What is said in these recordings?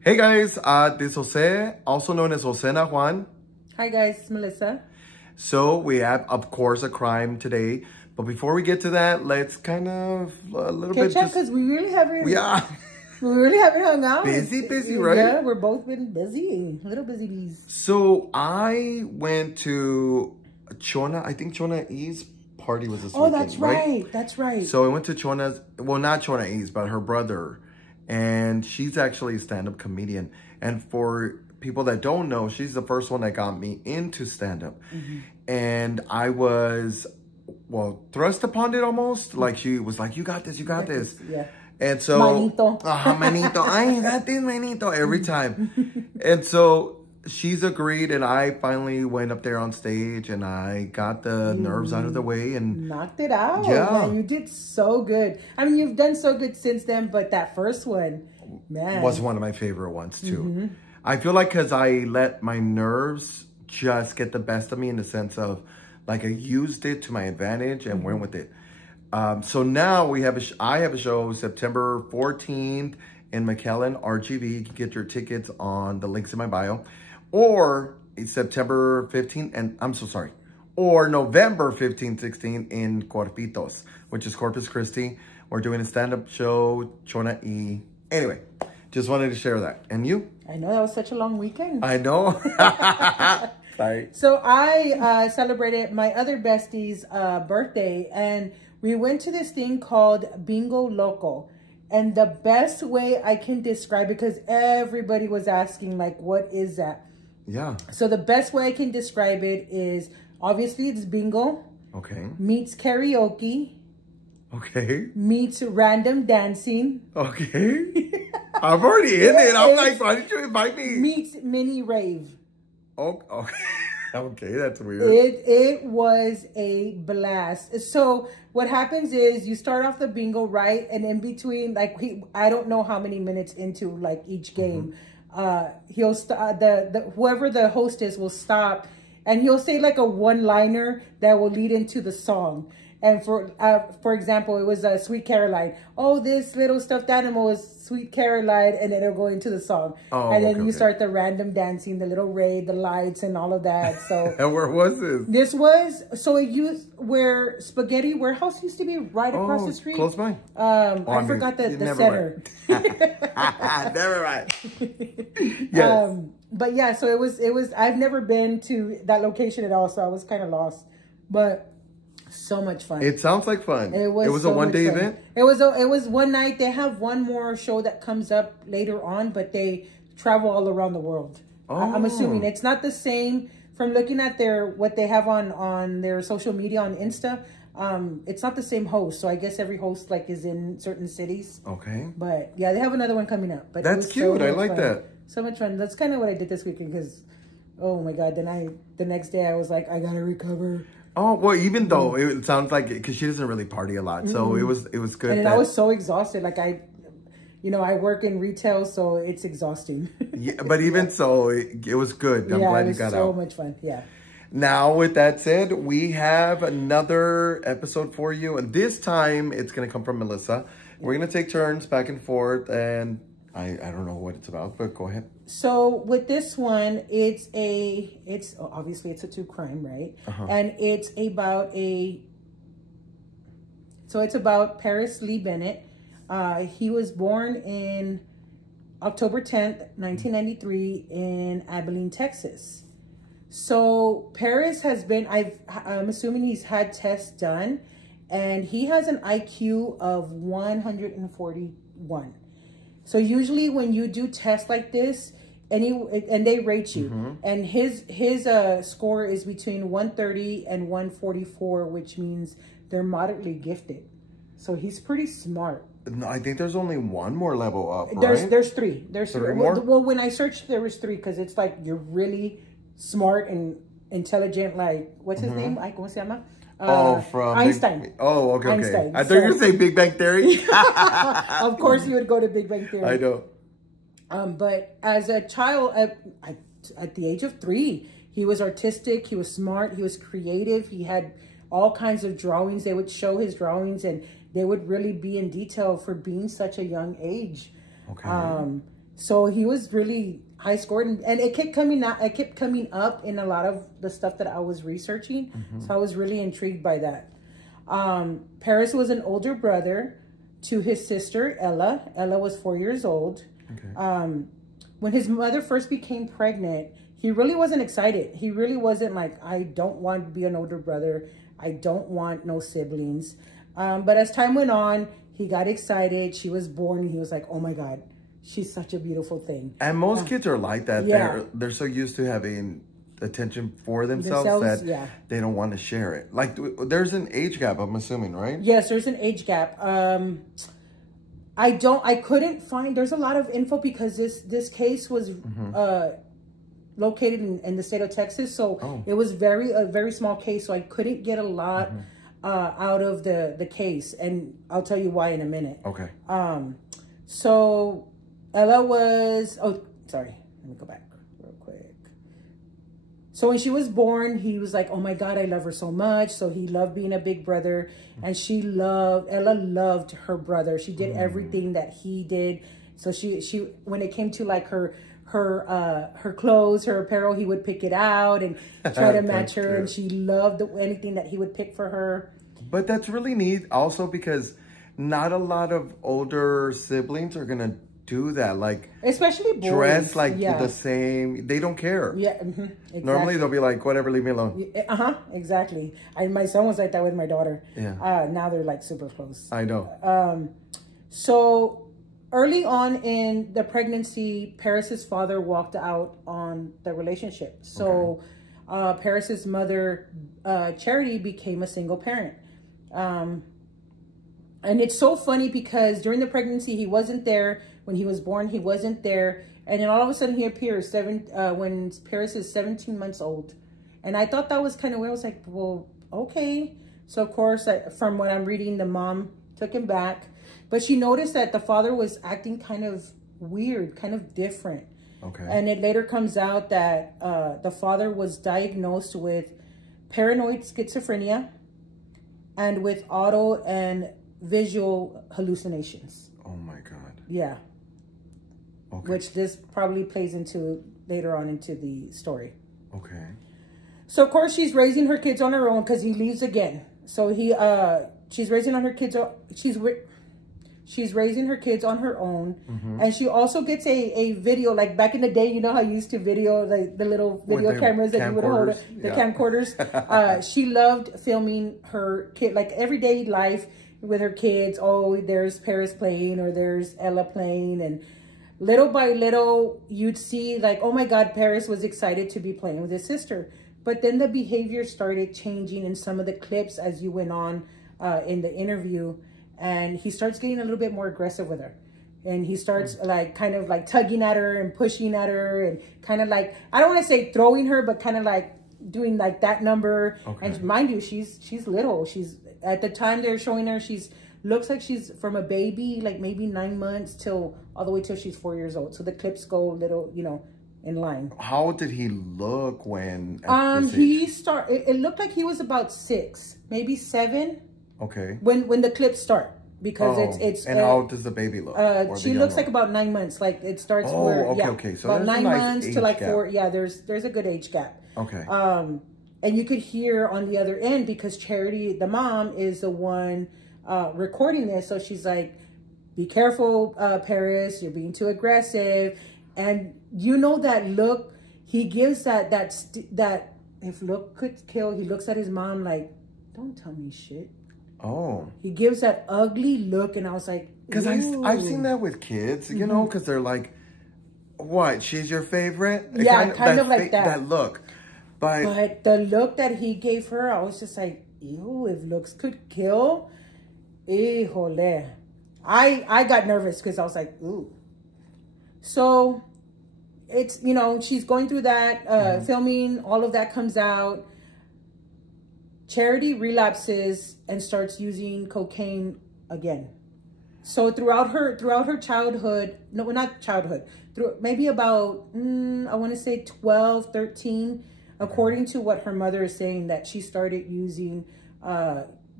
Hey guys, this is Jose, also known as Josena Juan. Hi guys, it's Melissa. So we have, of course, a crime today. But before we get to that, let's kind of a little bit catch up because we really haven't. Yeah. We really haven't hung out. Busy, right? Yeah, we're both been busy, little busy bees. So I went to Chona. I think Chona E's party was this weekend, that's right. That's right. So I went to Chona's. Well, not Chona E's, but her brother. And she's actually a stand-up comedian. And for people that don't know, she's the first one that got me into stand-up. And I was, well, thrust upon it almost. Like she was like, you got this, you got this. Yeah. And so, manito. Manito, I got this, manito, every time. And so she's agreed, and I finally went up there on stage, and I got the nerves out of the way, and knocked it out. Yeah. Man, you did so good. I mean, you've done so good since then, but that first one, man, was one of my favorite ones too. I feel like because I let my nerves just get the best of me in the sense of, like, I used it to my advantage and went with it. So now we have I have a show September 14th in McAllen, RGV. You can get your tickets on the links in my bio. Or it's September 15th, and I'm so sorry. Or November 15th, 16th in Corpitos, which is Corpus Christi. We're doing a stand-up show, Chona E. Anyway, just wanted to share that. And you? I know that was such a long weekend. I know. Sorry. So I celebrated my other bestie's birthday, and we went to this thing called Bingo Loco. And the best way I can describe it, because everybody was asking, like, what is that? Yeah. So the best way I can describe it is, obviously it's bingo. Okay. Meets karaoke. Okay. Meets random dancing. Okay. I'm already in it. I'm like, why did you invite me? Meets mini rave. Oh, okay. Okay, that's weird. It was a blast. So what happens is you start off the bingo, right? And in between, like, I don't know how many minutes into, like, each game, he'll whoever the host is will stop, and he'll say like a one-liner that will lead into the song. And for example, it was Sweet Caroline. Oh, this little stuffed animal is Sweet Caroline, and then it'll go into the song. Oh, and then okay, you start the random dancing, the little raid, the lights, and all of that. So And where was this? this was it used where Spaghetti Warehouse used to be, right across the street. Close by. I forgot the center. Never mind. Yes. But yeah, so it was. I've never been to that location at all, so I was kind of lost. But so much fun. It sounds like fun. It was so a one-day much fun. event? It was one night. They have one more show that comes up later on, but they travel all around the world. I'm assuming it's not the same from looking at what they have on their social media on Insta. It's not the same host, so I guess every host like is in certain cities. Okay. But yeah, they have another one coming up. But that's cute. I like that. So much fun. That's kind of what I did this weekend because, oh my God, the next day I was like, I gotta recover. Oh, well, even though it sounds like, because she doesn't really party a lot, so it was good. And I was so exhausted. Like I work in retail, so it's exhausting. Yeah, but even so, it was good. I'm glad you got out. So much fun. Yeah. Now, with that said, we have another episode for you, and this time it's going to come from Melissa. We're going to take turns back and forth, and I don't know what it's about, but go ahead. So with this one, it's obviously it's a true crime, right? And it's about it's about Paris Lee Bennett. He was born in October 10th, 1993 in Abilene, Texas. So Paris has been, I'm assuming he's had tests done, and he has an IQ of 141. So usually when you do tests like this, and they rate you, and his score is between 130 and 144, which means they're moderately gifted. So he's pretty smart. No, I think there's only one more level up, right? There's three. There's three more? Well, when I searched, there was three, because it's like you're really smart and intelligent. Like, what's his name? ¿Cómo se llama? From Einstein. Okay. Einstein. I thought you were going to say Big Bang Theory. Of course, you would go to Big Bang Theory. I know. But as a child, at the age of 3, he was artistic. He was smart. He was creative. He had all kinds of drawings. They would show his drawings, and they would really be in detail for being such a young age. Okay. So he was really high scored, and it kept coming out. It kept coming up in a lot of the stuff that I was researching. So I was really intrigued by that. Paris was an older brother to his sister Ella. Ella was 4 years old. Okay. When his mother first became pregnant, he really wasn't excited. He really wasn't like, I don't want to be an older brother. I don't want no siblings. But as time went on, he got excited. She was born, and he was like, oh my God, she's such a beautiful thing. And most kids are like that. Yeah. They're so used to having attention for themselves that they don't want to share it. Like, there's an age gap, I'm assuming, right? Yes, there's an age gap. I couldn't find, there's a lot of info because this case was located in the state of Texas. So it was a very small case. So I couldn't get a lot out of the case. And I'll tell you why in a minute. Okay. So Ella was, sorry, let me go back real quick. So when she was born, he was like, oh my God, I love her so much. So he loved being a big brother, and Ella loved her brother. She did everything that he did. So she when it came to like her clothes, her apparel, he would pick it out and try to match her. And she loved anything that he would pick for her. But that's really neat also because not a lot of older siblings are going to do that. Like, especially boys. Dress like the same. They don't care. Yeah. Exactly. Normally they'll be like, whatever, leave me alone. Exactly. My son was like that with my daughter. Yeah. Now they're like super close. I know. So early on in the pregnancy, Paris's father walked out on the relationship. So Paris's mother, Charity, became a single parent. And it's so funny because during the pregnancy, he wasn't there. When he was born, he wasn't there. And then all of a sudden he appears when Paris is 17 months old. And I thought that was kind of weird. I was like, well, okay. So of course, from what I'm reading, the mom took him back. But she noticed that the father was acting kind of weird, kind of different. Okay. And it later comes out that the father was diagnosed with paranoid schizophrenia and with auto and visual hallucinations. Oh my God. Yeah. Okay. Which this probably plays into later on into the story. Okay. So of course she's raising her kids on her own because he leaves again. So she's raising on her kids. She's raising her kids on her own. And she also gets a video, like back in the day, you know how you used to video, like the little video cameras that you would hold, the camcorders. She loved filming her kid, like everyday life with her kids. Oh, there's Paris playing, or there's Ella playing. And little by little, you'd see like, oh my God, Paris was excited to be playing with his sister. But then the behavior started changing in some of the clips as you went on in the interview. And he starts getting a little bit more aggressive with her. And he starts like kind of like tugging at her and pushing at her and kind of like, I don't want to say throwing her, but kind of like doing like that number. Okay. And mind you, she's little. She's at the time they're showing her, looks like she's from a baby, like maybe 9 months till all the way till she's 4 years old. So the clips go a little, in line. How did he look when? It looked like he was about 6, maybe 7. Okay. When the clips start, because it's and how does the baby look? She looks like about 9 months. Like it starts. Okay. So about 9 months to like 4. Yeah, there's a good age gap. Okay. And you could hear on the other end because Charity, the mom, is the one recording this. So she's like, "Be careful, Paris. You're being too aggressive." And that look he gives that if look could kill. He looks at his mom like, "Don't tell me shit." Oh. He gives that ugly look, and I was like, because I've seen that with kids, because they're like, what? She's your favorite? Yeah, kind of like that. That look. But the look that he gave her, I was just like, ew, if looks could kill. Híjole. I got nervous because I was like, ooh. So it's, she's going through that, filming, all of that comes out. Charity relapses and starts using cocaine again. So throughout her childhood, no, not childhood, through maybe about, I want to say 12, 13, according to what her mother is saying, that she started using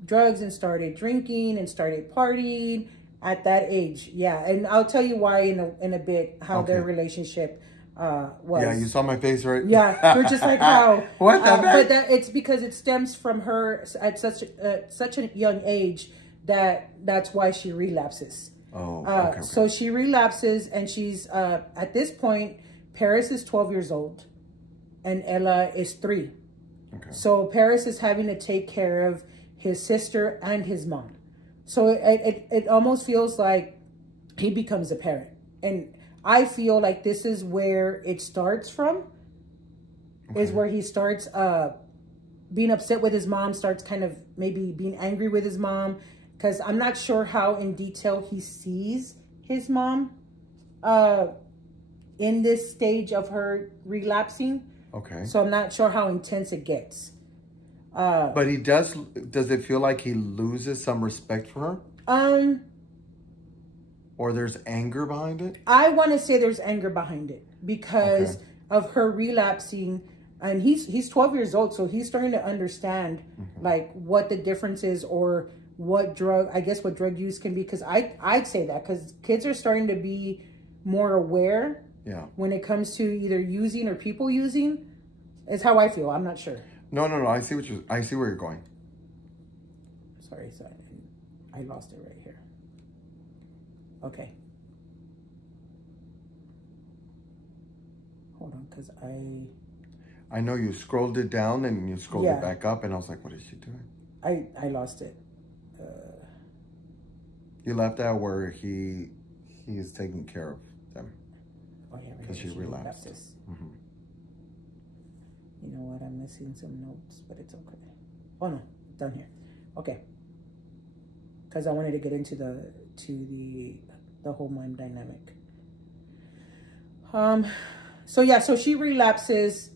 drugs and started drinking and started partying. At that age, yeah. And I'll tell you why in a bit, how their relationship was. Yeah, you saw my face, right? Yeah, you're just like, how? What the but it's because it stems from her at such a young age that's why she relapses. Oh, okay. So she relapses, and she's, at this point, Paris is 12 years old, and Ella is 3. Okay. So Paris is having to take care of his sister and his mom. So it almost feels like he becomes a parent. And I feel like this is where it starts from, is where he starts being upset with his mom, starts kind of maybe being angry with his mom, because I'm not sure how in detail he sees his mom in this stage of her relapsing. Okay. So I'm not sure how intense it gets. But he does it feel like he loses some respect for her? Or there's anger behind it? I want to say there's anger behind it because of her relapsing. And he's 12 years old, so he's starting to understand like what the difference is, or what drug use can be. Because I'd say that, because kids are starting to be more aware when it comes to either using or people using, is how I feel. I'm not sure. No. I see where you're going. Sorry, I lost it right here. Okay. Hold on, because I know you scrolled it down and you scrolled it back up, and I was like, what is she doing? I lost it. You left out where he is taking care of them. Oh yeah, because she relapsed. You know what? I'm missing some notes, but it's okay. Oh no, down here. Okay. Because I wanted to get into the whole mom dynamic. So yeah, so she relapses,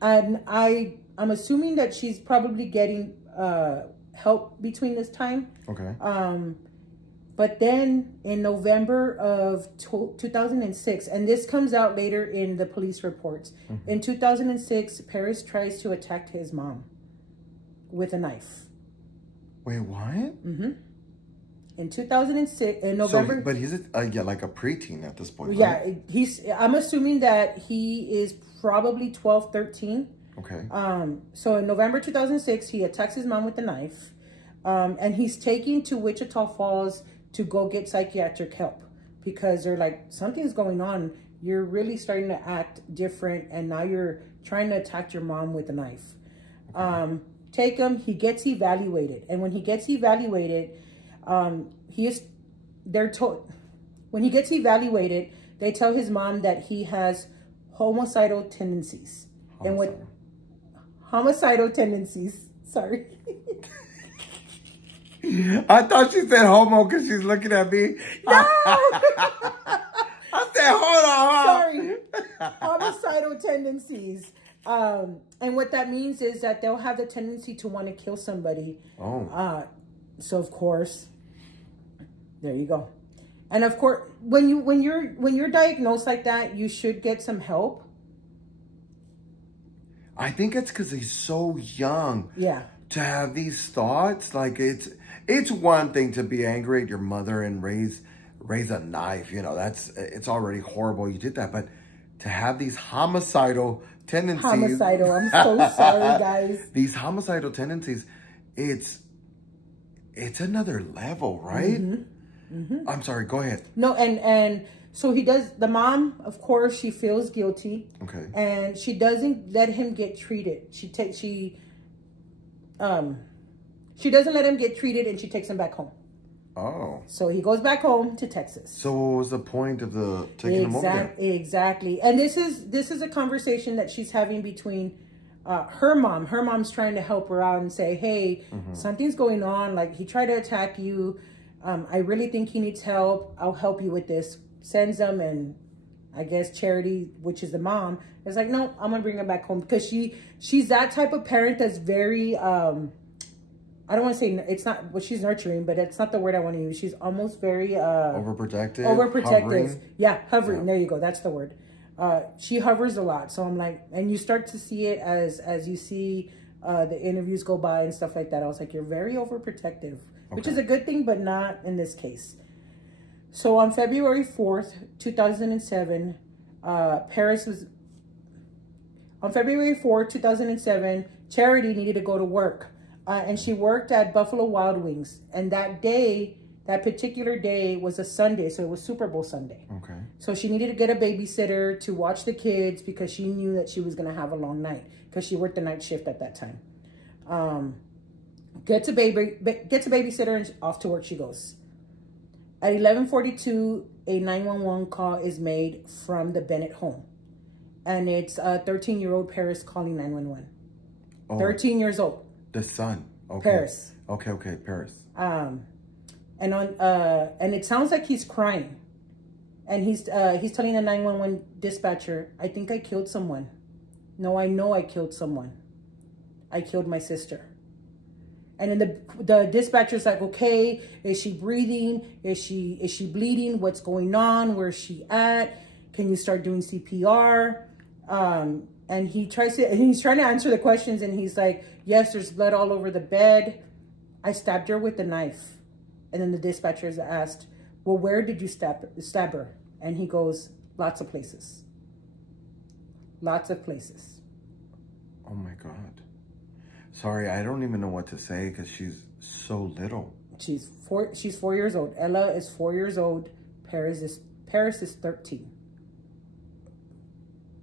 and I'm assuming that she's probably getting help between this time. Okay. But then in November of 2006, and this comes out later in the police reports, in 2006, Paris tries to attack his mom with a knife. Wait, what? In 2006, in November. But he's like a preteen at this point, right? Yeah, I'm assuming that he is probably 12, 13. Okay. So in November 2006, he attacks his mom with a knife. And he's taken to Wichita Falls to go get psychiatric help, because they're like, something's going on. You're really starting to act different, and now you're trying to attack your mom with a knife. Okay. Take him. He gets evaluated, and when he gets evaluated, when he gets evaluated, they tell his mom that he has homicidal tendencies. Homicidal tendencies. Sorry. I thought she said homo because she's looking at me. No! I said, hold on. Sorry. Homicidal tendencies. And what that means is that they'll have the tendency to want to kill somebody. Oh. So of course, there you go. And of course, when you're diagnosed like that, you should get some help. I think it's because he's so young. Yeah. To have these thoughts, like it's one thing to be angry at your mother and raise a knife. You know, it's already horrible you did that. But to have these homicidal tendencies. Homicidal. I'm so sorry, guys. These homicidal tendencies, it's another level, right? I'm sorry, go ahead. No, and so he does, the mom, of course, she feels guilty. Okay. And she doesn't let him get treated. She doesn't let him get treated, and she takes him back home. Oh. So he goes back home to Texas. So what was the point of the taking him over there? Exactly. And this is a conversation that she's having between her mom. Her mom's trying to help her out and say, hey, something's going on. Like, he tried to attack you. I really think he needs help. I'll help you with this. Sends him, and I guess Charity, which is the mom, is like, no, I'm going to bring him back home. Because she's that type of parent that's very, I don't want to say, it's not what she's nurturing, but it's not the word I want to use. She's almost very... overprotective. Hovering. Yeah, hovering. Yeah. There you go. That's the word. She hovers a lot. So I'm like, and you start to see it as you see the interviews go by and stuff like that. I was like, you're very overprotective, which is a good thing, but not in this case. So on February 4th, 2007, Paris was... On February 4th, 2007, Charity needed to go to work. And she worked at Buffalo Wild Wings. And that day, that particular day was a Sunday. So it was Super Bowl Sunday. Okay. So she needed to get a babysitter to watch the kids because she knew that she was going to have a long night. Because she worked the night shift at that time. Gets a babysitter and off to work she goes. At 11:42, a 911 call is made from the Bennett home. And it's a 13-year-old Paris calling 911. Oh, 13 years old. The son. Okay. Paris. Okay, Paris. And it sounds like he's crying. And he's telling the 911 dispatcher, I think I killed someone. No, I know I killed someone. I killed my sister. And then the dispatcher's like, okay, is she breathing? Is she bleeding? What's going on? Where's she at? Can you start doing CPR? And he's trying to answer the questions, and he's like, yes, there's blood all over the bed. I stabbed her with a knife. And then the dispatcher is asked, well, where did you stab her? And he goes, lots of places. Lots of places. Oh my God. Sorry, I don't even know what to say because she's so little. She's 4 years old. Ella is 4 years old. Paris is 13.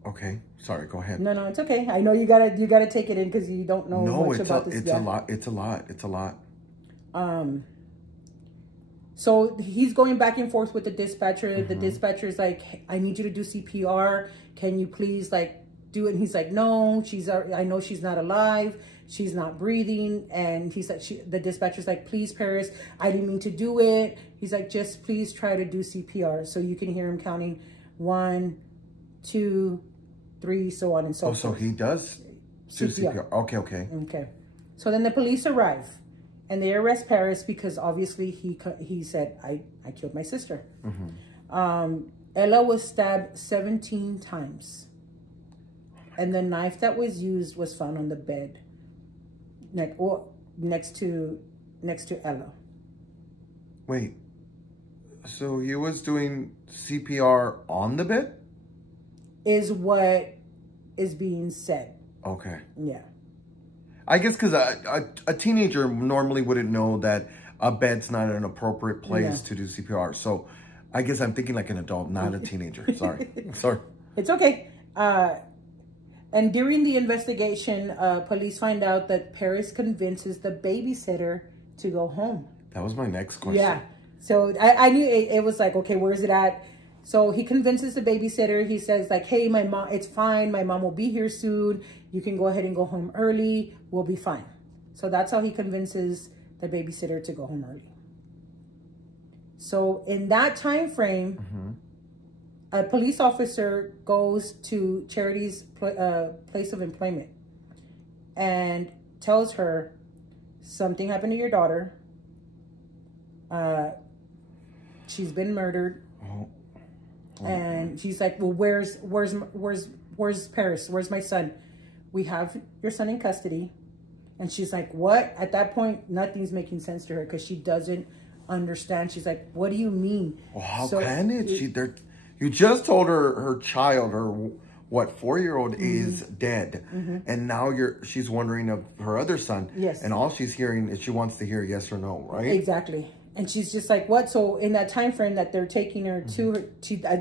Okay, sorry, go ahead. No, it's okay. I know you gotta take it in because you don't know much about this. It's a lot. So he's going back and forth with the dispatcher. The dispatcher's like, I need you to do CPR. Can you please do it? And he's like, no, I know she's not alive. She's not breathing. And he's like, the dispatcher's like, please, Paris, I didn't mean to do it. He's like, just please try to do CPR. So you can hear him counting 1, 2, 3, so on and so forth. So he does do CPR. Okay. So then the police arrive. And they arrest Paris because obviously he said, I killed my sister. Ella was stabbed 17 times. And the knife that was used was found on the bed next to Ella. Wait. So he was doing CPR on the bed? Is what is being said. Okay. Yeah. I guess because a teenager normally wouldn't know that a bed's not an appropriate place to do CPR. So I guess I'm thinking like an adult, not a teenager. Sorry. It's okay. And during the investigation, police find out that Paris convinces the babysitter to go home. That was my next question. Yeah. So I knew it was like, okay, where's it at? So he convinces the babysitter. He says like, hey, my mom, it's fine. My mom will be here soon. You can go ahead and go home early. We'll be fine. So that's how he convinces the babysitter to go home early. So in that time frame, a police officer goes to Charity's place of employment and tells her something happened to your daughter. She's been murdered. And she's like, well, where's Paris? Where's my son? We have your son in custody. And she's like, what? At that point, nothing's making sense to her because she doesn't understand. She's like, what do you mean? Well, how can it? You just told her child, her 4-year-old is dead. And now she's wondering of her other son. Yes. And all she's hearing is she wants to hear yes or no, right? Exactly. And she's just like, what? So in that time frame that they're taking her to her,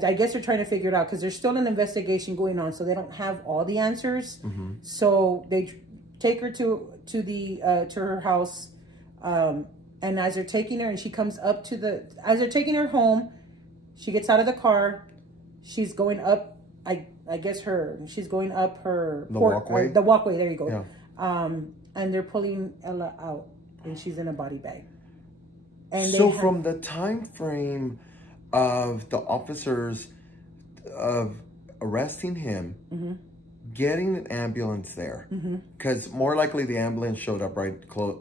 I guess they're trying to figure it out because there's still an investigation going on. So they don't have all the answers. So they take her to her house. And as they're taking her and she comes up as they're taking her home, she gets out of the car. She's going up, she's going up the walkway. The walkway, there you go. Yeah. And they're pulling Ella out and she's in a body bag. And so from the time frame of the officers of arresting him, getting an ambulance there, because more likely the ambulance showed up close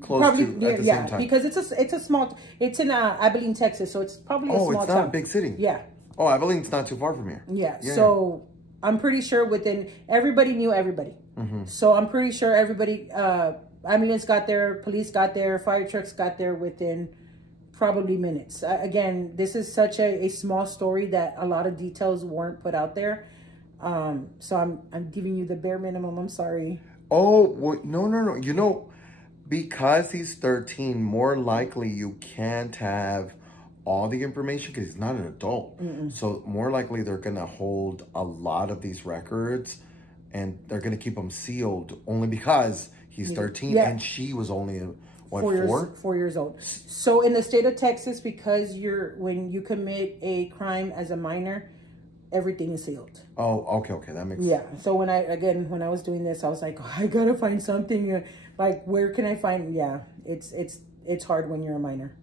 probably, to at the same time. Because it's in Abilene, Texas, so it's probably a small town. Oh, it's not a big city. Yeah. Oh, Abilene's not too far from here. Yeah. So I'm pretty sure everybody knew everybody. So I'm pretty sure everybody. Ambulance got there, police got there, fire trucks got there within Probably minutes. Again, this is such a small story that a lot of details weren't put out there. So I'm giving you the bare minimum. I'm sorry. Oh, well, no. You know, because he's 13, more likely you can't have all the information because he's not an adult. So more likely they're going to hold a lot of these records and they're going to keep them sealed only because he's 13 and she was only, what, 4 years old. So in the state of Texas, because when you commit a crime as a minor, everything is sealed. Oh, okay. That makes sense. Yeah. So when I was doing this, I was like, oh, I gotta find something. Like, where can I find? Yeah, it's hard when you're a minor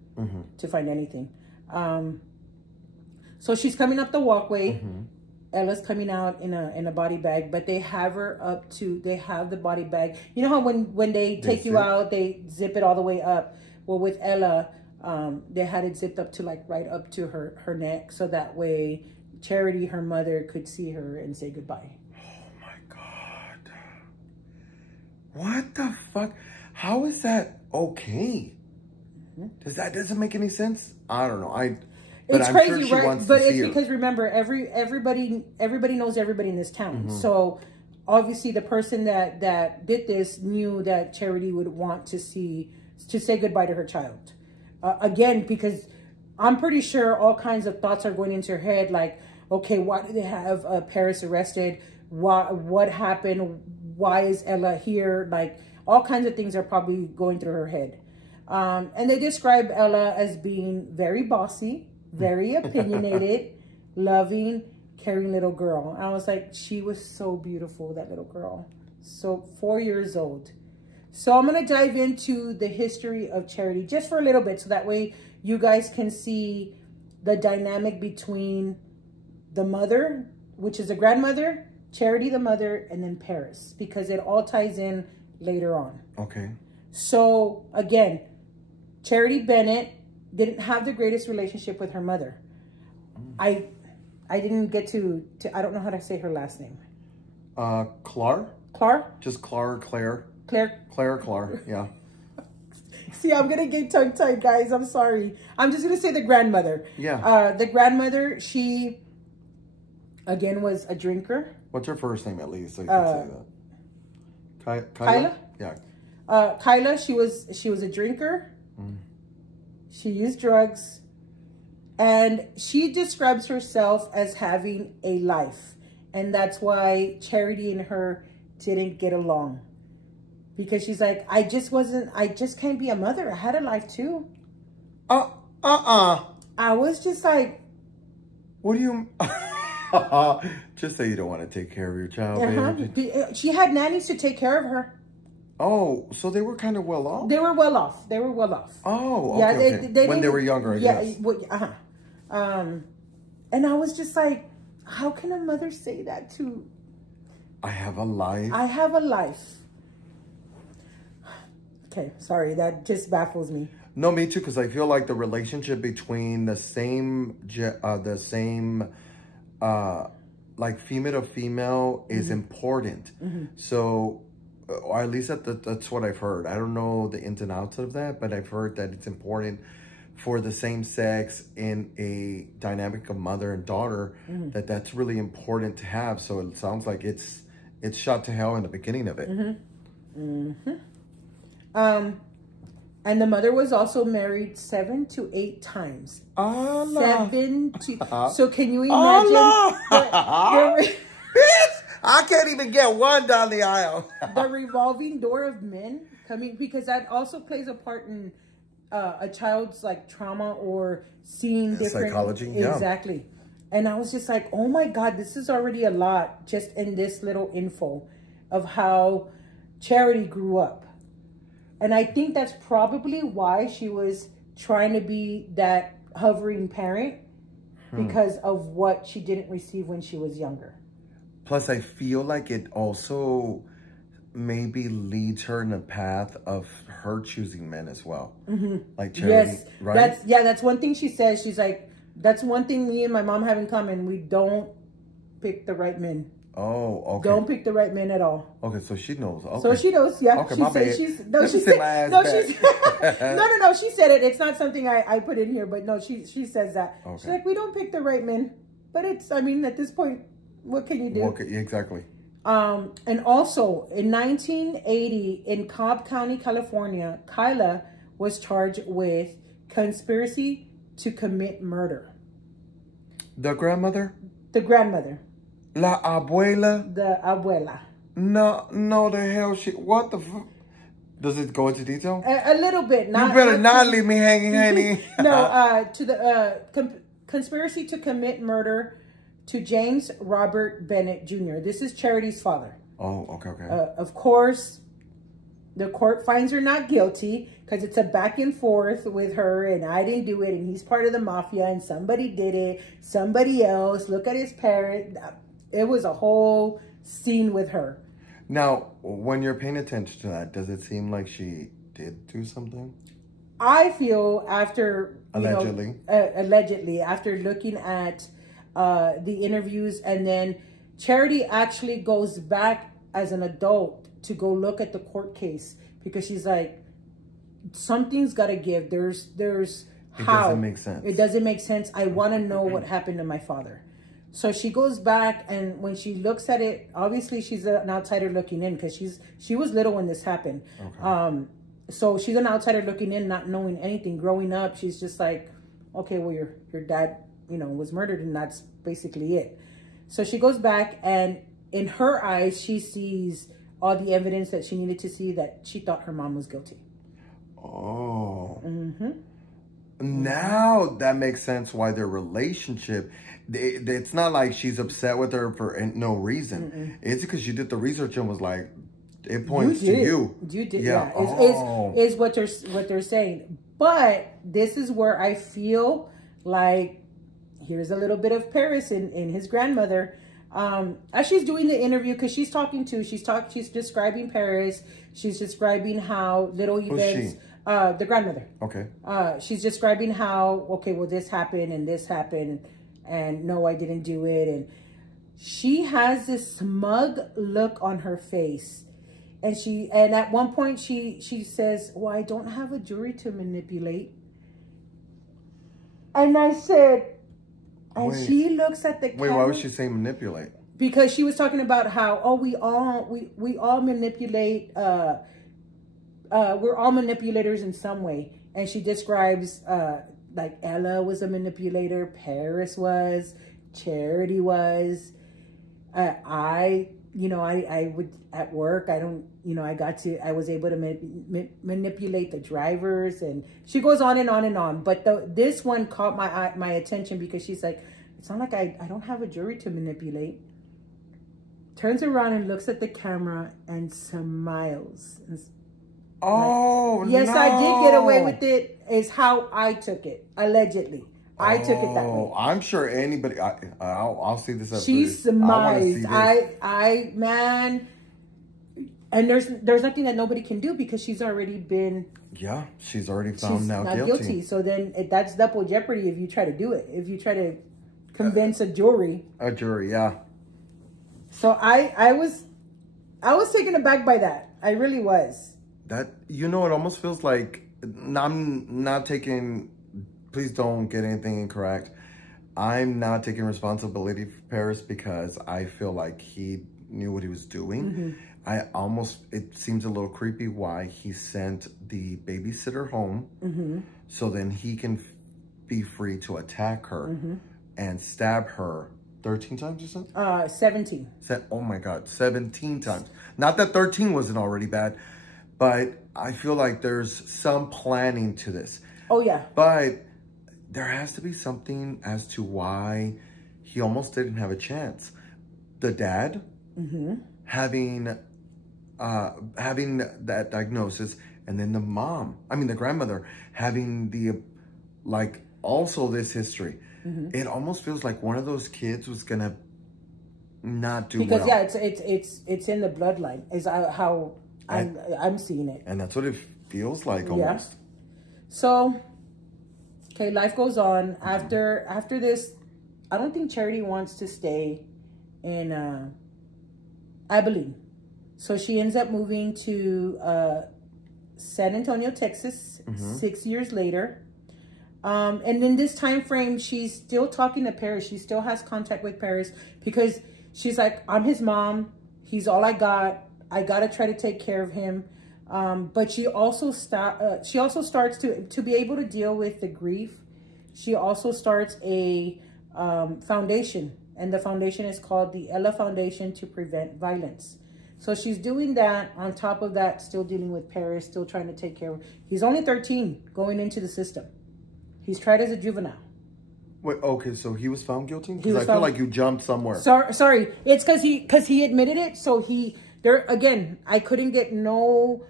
to find anything. So she's coming up the walkway. Ella's coming out in a body bag, but they have the body bag. You know how when they take you out, they zip it all the way up. Well, with Ella, they had it zipped up to like right up to her neck, so that way Charity, her mother, could see her and say goodbye. Oh my God. What the fuck? How is that okay? Doesn't make any sense? I don't know. It's crazy, right? But it's because, remember, everybody knows everybody in this town. So obviously the person that did this knew that Charity would want to say goodbye to her child. Again, because I'm pretty sure all kinds of thoughts are going into her head, like, okay, why did they have Paris arrested? What happened? Why is Ella here? Like, all kinds of things are probably going through her head. And they describe Ella as being very bossy, very opinionated, loving, caring little girl. And I was like, she was so beautiful, that little girl. So 4 years old. So I'm going to dive into the history of Charity just for a little bit, so that way you guys can see the dynamic between the mother, which is a grandmother, Charity the mother, and then Paris, because it all ties in later on. Okay. So again, Charity Bennett didn't have the greatest relationship with her mother. I didn't get to I don't know how to say her last name. Clar? Just Claire, yeah. See, I'm going to get tongue-tied, guys. I'm sorry. I'm just going to say the grandmother. Yeah. The grandmother, she, again, was a drinker. What's her first name, at least, so you can say that? Kyla? Yeah. Kyla, she was a drinker. She used drugs. And she describes herself as having a life. And that's why Charity and her didn't get along. Because she's like, I just can't be a mother. I had a life too. I was just like, what do you... Just say you don't want to take care of your child, baby. She had nannies to take care of her. Oh, so they were kind of well off? They were well off. Oh, okay. Yeah, they when they were younger, I guess. And I was just like, how can a mother say that to... I have a life. I have a life. Okay, sorry, that just baffles me. No, me too, because I feel like the relationship between the same like female to female is important. So, or at least that's what I've heard. I don't know the ins and outs of that, but I've heard that it's important for the same sex in a dynamic of mother and daughter, that's really important to have. So it sounds like it's shot to hell in the beginning of it. And the mother was also married 7 to 8 times. Allah. 7 to... So can you imagine... Bitch, I can't even get one down the aisle. The revolving door of men coming... Because that also plays a part in a child's like trauma or seeing different... Psychology, exactly. And I was just like, oh my God, this is already a lot just in this little info of how Charity grew up. And I think that's probably why she was trying to be that hovering parent, because of what she didn't receive when she was younger. Plus, I feel like it also maybe leads her in the path of her choosing men as well. Like Charity, yes, right? That's one thing she says. She's like, that's one thing me and my mom have in common. We don't pick the right men. Oh, okay. Don't pick the right man at all. Okay, so she knows. Okay. So she knows, yeah. Okay, she my said bad. she's Let me sit my ass back. no. She said it. It's not something I put in here, but no, she says that. Okay. She's like, we don't pick the right men, but it's. I mean, at this point, what can you do? Okay, exactly. And also in 1980 in Cobb County, California, Kyla was charged with conspiracy to commit murder. The grandmother? The grandmother. La abuela? The abuela. No, the hell what the fuck? Does it go into detail? A little bit. You better not leave me hanging, honey. No, to the conspiracy to commit murder to James Robert Bennett Jr. This is Charity's father. Oh, okay. Of course, the court finds her not guilty because it's a back and forth with her and I didn't do it and he's part of the mafia and somebody did it. Somebody else. Look at his parent. It was a whole scene with her. Now, when you're paying attention to that, does it seem like she did do something? I feel after... Allegedly. Allegedly, after looking at the interviews, and then Charity actually goes back as an adult to go look at the court case because she's like, something's got to give. There's It how. doesn't make sense. It doesn't make sense. I want to know what happened to my father. So she goes back, and when she looks at it, obviously she's an outsider looking in because she was little when this happened. Okay. So she's an outsider looking in, not knowing anything. Growing up, she's just like, okay, well, your dad, was murdered, and that's basically it. So she goes back, and in her eyes, she sees all the evidence that she needed to see that she thought her mom was guilty. Oh. Mm-hmm. Now that makes sense why their relationship... It's not like she's upset with her for no reason. Mm-mm. It's because she did the research and was like, it points to you. You did, yeah. Is what they're saying. But this is where I feel like here's a little bit of Paris in his grandmother. As she's doing the interview, because she's describing Paris. She's describing how little events. The grandmother. Okay. She's describing how, okay, well, this happened and this happened. And no, I didn't do it. And she has this smug look on her face. And at one point she says, well, I don't have a jury to manipulate. And I said, and she looks at the camera. Wait, why was she saying manipulate? Because she was talking about how, we all manipulate, we're all manipulators in some way. And she describes, like Ella was a manipulator, Paris was, Charity was. I would at work. I was able to manipulate the drivers, and she goes on and on and on. But this one caught my attention because she's like, it's not like I don't have a jury to manipulate. Turns around and looks at the camera and smiles. Oh, yes, no. I did get away with it, is how I took it, allegedly. I took it that way. I'm sure anybody, I'll see this episode. She smiles. Man, and there's nothing that nobody can do because she's already been... Yeah, she's already found now not guilty. So then that's double jeopardy if you try to do it. If you try to convince a jury. A jury, yeah. So I was taken aback by that. I really was. That, it almost feels like, I'm not taking, please don't get anything incorrect. I'm not taking responsibility for Paris because I feel like he knew what he was doing. Mm-hmm. It seems a little creepy why he sent the babysitter home. Mm-hmm. So then he can be free to attack her mm-hmm. and stab her 13 times, you said? 17. Oh my God, 17 times. Not that 13 wasn't already bad. But I feel like there's some planning to this. Oh, yeah. But there has to be something as to why he almost didn't have a chance. The dad mm-hmm. having that diagnosis, and then the grandmother having also this history. Mm-hmm. It almost feels like one of those kids was gonna not do well. Because it's in the bloodline. Is how I'm seeing it. And that's what it feels like almost. Yeah. So, okay, life goes on. After this, I don't think Charity wants to stay in Abilene. So she ends up moving to San Antonio, Texas, 6 years later. And in this time frame, she's still talking to Paris. She still has contact with Paris because she's like, I'm his mom. He's all I got. I got to try to take care of him. But she also starts to be able to deal with the grief. She also starts a foundation, and the foundation is called the Ella Foundation to Prevent Violence. So she's doing that. On top of that, still dealing with Paris, still trying to take care of. He's only 13 going into the system. He's tried as a juvenile. Wait, okay, so he was found guilty? Because I feel like you jumped somewhere. Sorry, it's because he admitted it. So again, I couldn't get no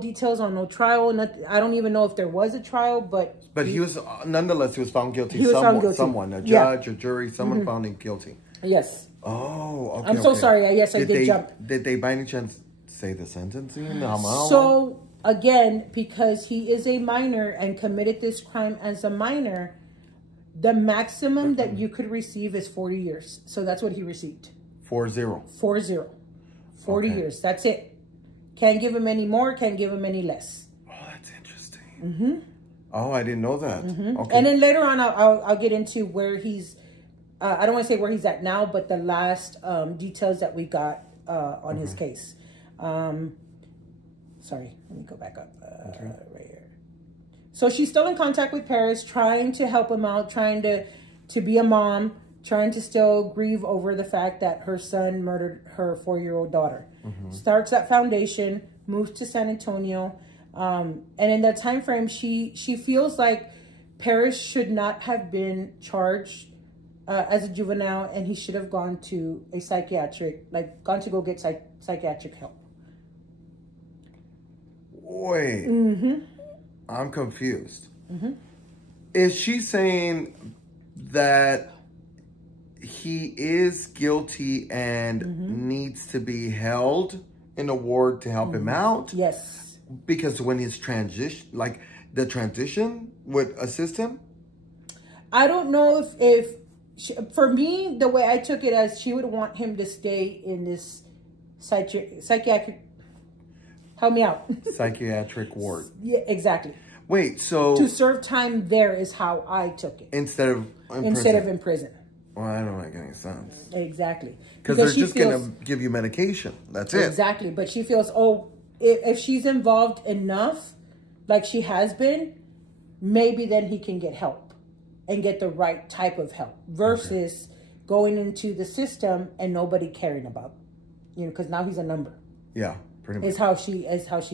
details on no trial. I don't even know if there was a trial, but he was nonetheless he was found guilty. He was found guilty. Someone, a judge, a jury, someone found him guilty. Yes. Oh, okay. I'm so sorry. Yes, I did jump. Did they by any chance say the sentencing? So again, because he is a minor and committed this crime as a minor, the maximum that you could receive is 40 years. So that's what he received. 40. 40 years. That's it. Can't give him any more. Can't give him any less. Oh, that's interesting. Oh, I didn't know that. Okay. And then later on, I'll get into where he's. I don't want to say where he's at now, but the last details that we got on his case. Sorry, let me go back up right here. So she's still in contact with Paris, trying to help him out, trying to be a mom, trying to still grieve over the fact that her son murdered her 4-year-old daughter. Starts that foundation, moves to San Antonio, and in that time frame, she feels like Paris should not have been charged as a juvenile, and he should have gone to a gone to go get psychiatric help. Wait, I'm confused. Is she saying that he is guilty and needs to be held in a ward to help him out? Yes. Because when his transition, like the transition would assist him? I don't know if for me, the way I took it as she would want him to stay in this psychiatric, help me out. Psychiatric ward. Yeah, exactly. Wait, so to serve time there is how I took it. Instead of in prison. Well, I don't make any sense. Exactly. Because they're just going to give you medication. That's it. Exactly. But she feels, if she's involved enough, like she has been, maybe then he can get help and get the right type of help versus going into the system and nobody caring about, because now he's a number. Yeah, pretty much. Is how she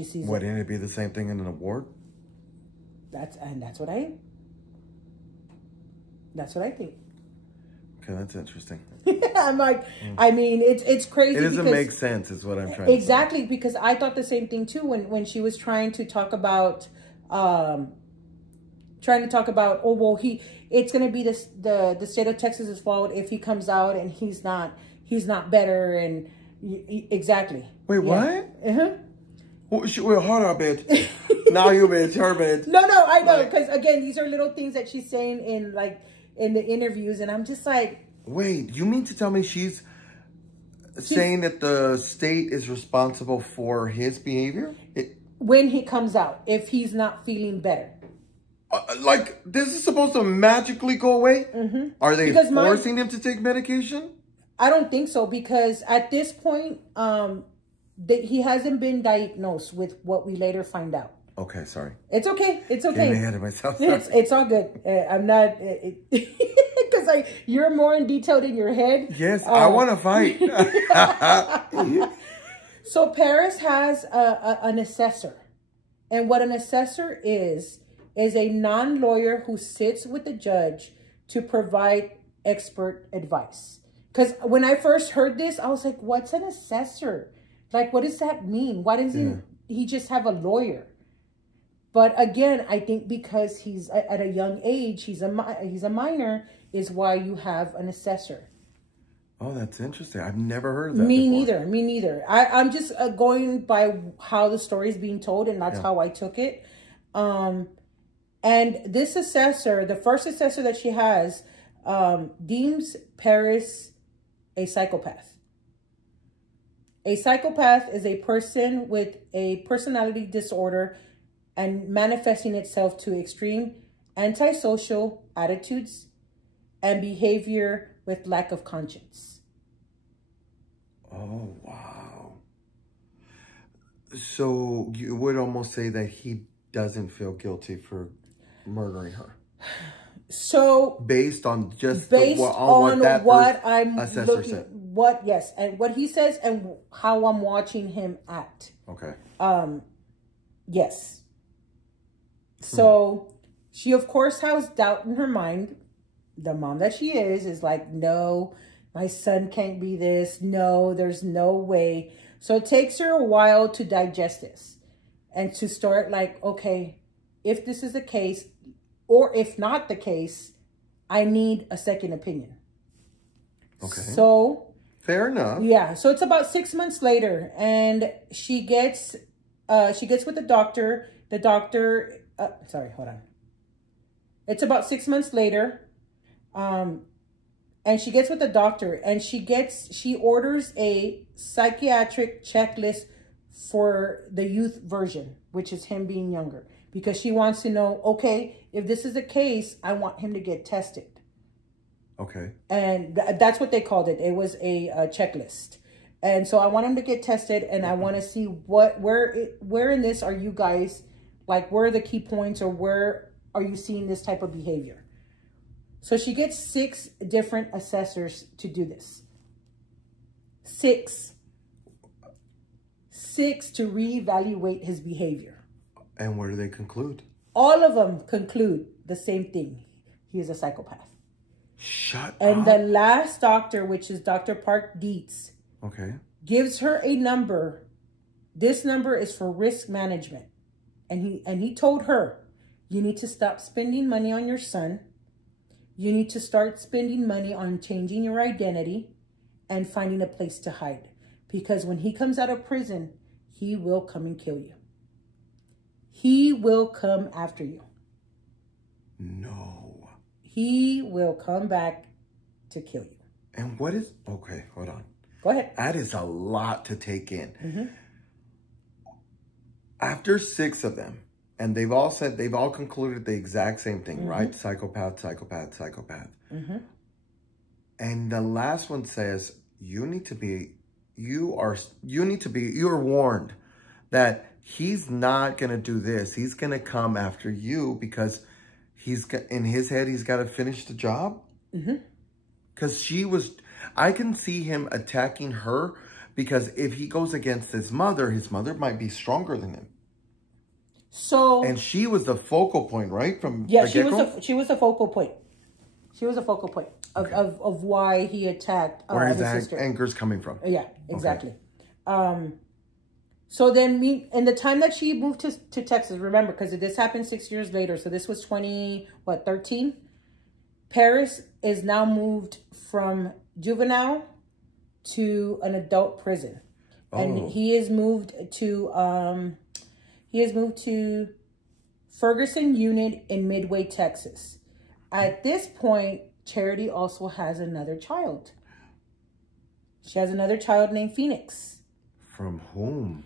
sees it. Wouldn't it be the same thing in an award? That's what I think. Okay, that's interesting. I'm like, I mean, it's crazy. It doesn't make sense, is what I'm trying to say. Exactly, because I thought the same thing too when she was trying to talk about, it's going to be the state of Texas's fault if he comes out and he's not better and exactly. Wait, what? Well, hold on, bitch. Now you bitch, her bitch. No, I know, because again, these are little things that she's saying in the interviews, and I'm just like, wait, you mean to tell me she's saying that the state is responsible for his behavior? When he comes out, if he's not feeling better. Like, this is supposed to magically go away? Are they forcing him to take medication? I don't think so, because at this point, he hasn't been diagnosed with what we later find out. Okay, sorry. It's okay. It's okay. Getting ahead of myself. It's all good. I'm not, because you're more in detail in your head. Yes, I want to fight. So Paris has an assessor. And what an assessor is a non-lawyer who sits with the judge to provide expert advice. Because when I first heard this, I was like, what's an assessor? Like, what does that mean? Why doesn't he just have a lawyer? But again, I think because he's at a young age, he's a minor, is why you have an assessor. Oh, that's interesting. I've never heard of that Me before. neither. I'm just going by how the story is being told, and that's how I took it. And this assessor, the first assessor that she has, deems Paris a psychopath. A psychopath is a person with a personality disorder and manifesting itself to extreme antisocial attitudes and behavior with lack of conscience. Oh, wow. So you would almost say that he doesn't feel guilty for murdering her. So based on what I'm assessor looking, said. yes, and what he says and how I'm watching him act. Okay. Yes. So she of course has doubt in her mind. The mom that she is like, no, my son can't be this. No, there's no way. So it takes her a while to digest this and to start like, okay, if this is the case, or if not the case, I need a second opinion. Okay. So fair enough. Yeah. So it's about 6 months later, and she gets with the doctor. The doctor. Sorry, hold on. It's about 6 months later, and she gets with the doctor, and she orders a psychiatric checklist for the youth version, which is him being younger. Because she wants to know, okay, if this is the case, I want him to get tested. Okay. And that's what they called it. It was a checklist. And so I want him to get tested, and I want to see where in this are you guys, like, where are the key points, or where are you seeing this type of behavior? So she gets 6 different assessors to do this. 6 to reevaluate his behavior. And where do they conclude? All of them conclude the same thing. He is a psychopath. Shut up. And the last doctor, which is Dr. Park Dietz, okay, gives her a number. This number is for risk management. And he told her, you need to stop spending money on your son. You need to start spending money on changing your identity and finding a place to hide. Because when he comes out of prison, he will come and kill you. He will come after you. No. He will come back to kill you. And what is... Okay, hold on. Go ahead. That is a lot to take in. Mm-hmm. After 6 of them, and they've all concluded the exact same thing, mm-hmm. right? Psychopath, psychopath, psychopath. Mm-hmm. And the last one says, you are warned that he's not going to do this. He's going to come after you because in his head, he's got to finish the job. Because I can see him attacking her because if he goes against his mother might be stronger than him. And she was the focal point, right? She was a focal point. She was a focal point of why he attacked where his sister. anger's coming from. Yeah, exactly. Okay. So then in the time that she moved to Texas, remember, because this happened 6 years later. So this was 13? Paris is now moved from juvenile to an adult prison. Oh. And he is moved to Ferguson Unit in Midway, Texas. At this point, Charity also has another child. She has another child named Phoenix. From whom?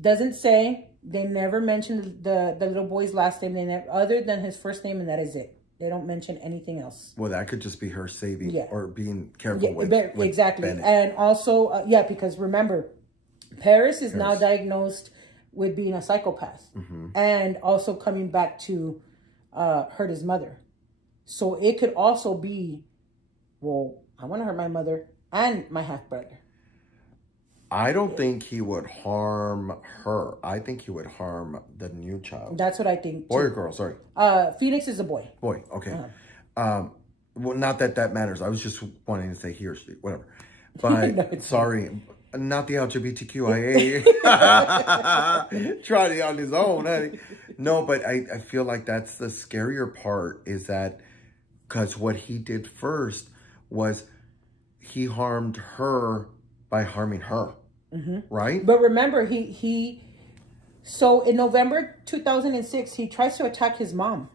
Doesn't say. They never mentioned the little boy's last name. They never, other than his first name, and that is it. They don't mention anything else. Well, that could just be her saving or being careful with exactly. Bennett. And also, because remember, Paris is now diagnosed with being a psychopath, and also coming back to hurt his mother. So it could also be, well, I want to hurt my mother and my half brother. I don't think he would harm her. I think he would harm the new child. That's what I think. Boy or girl, sorry. Phoenix is a boy. Boy, okay. Well, not that matters. I was just wanting to say he or she, whatever. But, no, sorry, not the LGBTQIA. Tried it on his own. Honey. No, but I feel like that's the scarier part is that, because what he did first was he harmed her by harming her, right? But remember, so in November 2006, he tries to attack his mom.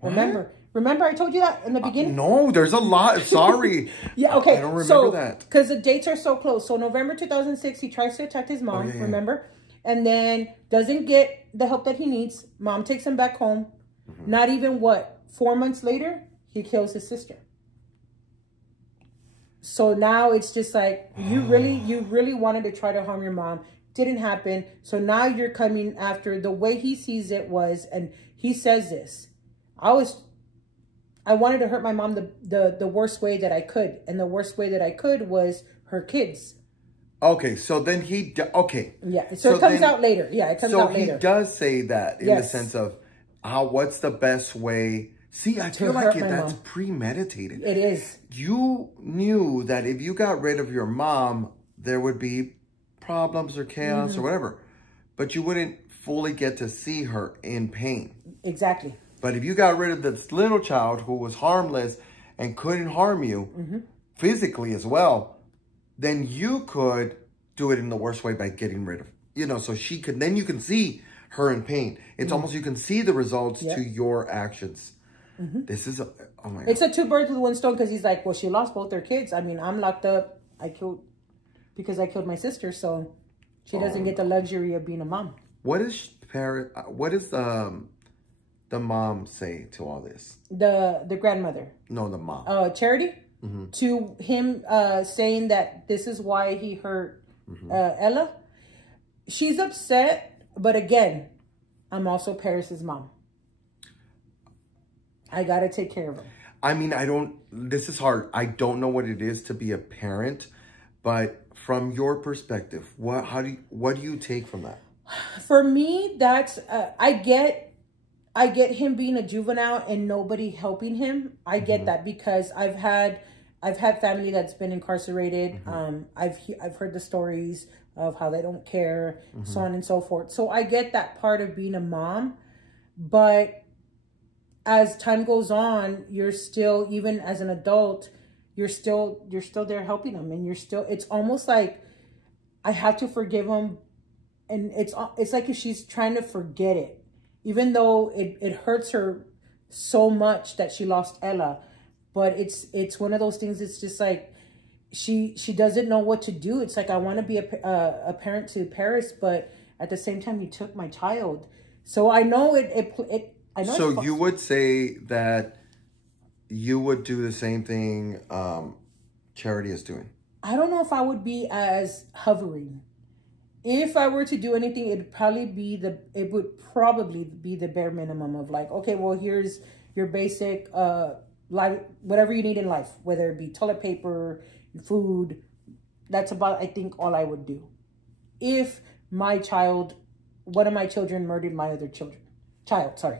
What? Remember, Remember I told you that in the beginning? No, there's a lot. Sorry. Yeah, okay. I don't remember that. Because the dates are so close. So November 2006, he tries to attack his mom, remember? And then doesn't get the help that he needs. Mom takes him back home. Not even, 4 months later, he kills his sister. So now it's just like, you really wanted to try to harm your mom. Didn't happen. So now you're coming after. The way he sees it was, and he says this, I wanted to hurt my mom the worst way that I could. And the worst way that I could was her kids. Okay, so then okay. Yeah, so it comes out later. Yeah, it comes out later. So he does say that in the sense of, what's the best way? See, I feel like that's premeditated. It is. You knew that if you got rid of your mom, there would be problems or chaos or whatever. But you wouldn't fully get to see her in pain. Exactly. But if you got rid of this little child who was harmless and couldn't harm you physically as well, then you could do it in the worst way by getting rid of, so she could, then you can see her in pain. It's almost, you can see the results to your actions. This is, oh my God. It's a two birds with one stone, because he's like, well, she lost both her kids. I mean, I'm locked up. Because I killed my sister, so she doesn't get the luxury of being a mom. What does the mom say to all this? The grandmother. No, the mom. Charity? To him saying that this is why he hurt Ella. She's upset, but again, I'm also Paris's mom. I got to take care of him. I mean, this is hard. I don't know what it is to be a parent, but from your perspective, what do you take from that? For me, that's, I get him being a juvenile and nobody helping him. I get that, because I've had family that's been incarcerated. I've heard the stories of how they don't care, so on and so forth. So I get that part of being a mom, but as time goes on, you're still, even as an adult, you're still there helping them, and it's almost like I have to forgive him, and it's like if she's trying to forget it, even though it hurts her so much that she lost Ella. But it's one of those things. It's just like she doesn't know what to do. It's like, I want to be a parent to Paris, but at the same time, he took my child. So I know I know. So you would say that you would do the same thing Charity is doing? I don't know if I would be as hovering. If I were to do anything, it would probably be the bare minimum of like, okay, well, here's your basic life, whatever you need in life, whether it be toilet paper, food. That's about, I think, all I would do. If one of my children murdered my other child, sorry.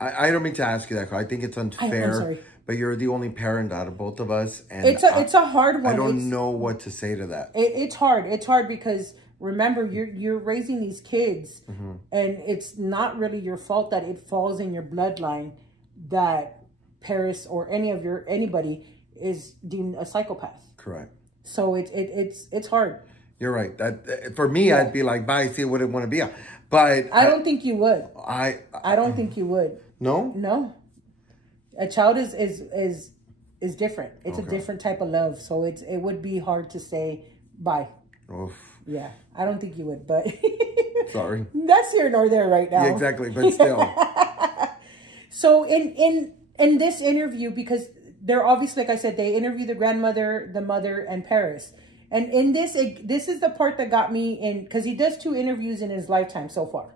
I don't mean to ask you that. I think it's unfair. I'm sorry. But you're the only parent out of both of us, and it's a hard one. I don't know what to say to that. It's hard. It's hard because remember, you're raising these kids, and it's not really your fault that it falls in your bloodline that Paris or anybody is deemed a psychopath. Correct. So it's hard. You're right. That for me, I'd be like, bye, see what I want to be. But I don't think you would. I don't think you would. No? No. A child is different. It's a different type of love. So it would be hard to say bye. Oof. Yeah. I don't think you would, but sorry. That's here nor there right now. Yeah, exactly, but still. So in this interview, because they're obviously, like I said, they interview the grandmother, the mother, and Paris. And in this is the part that got me in, because he does 2 interviews in his lifetime so far.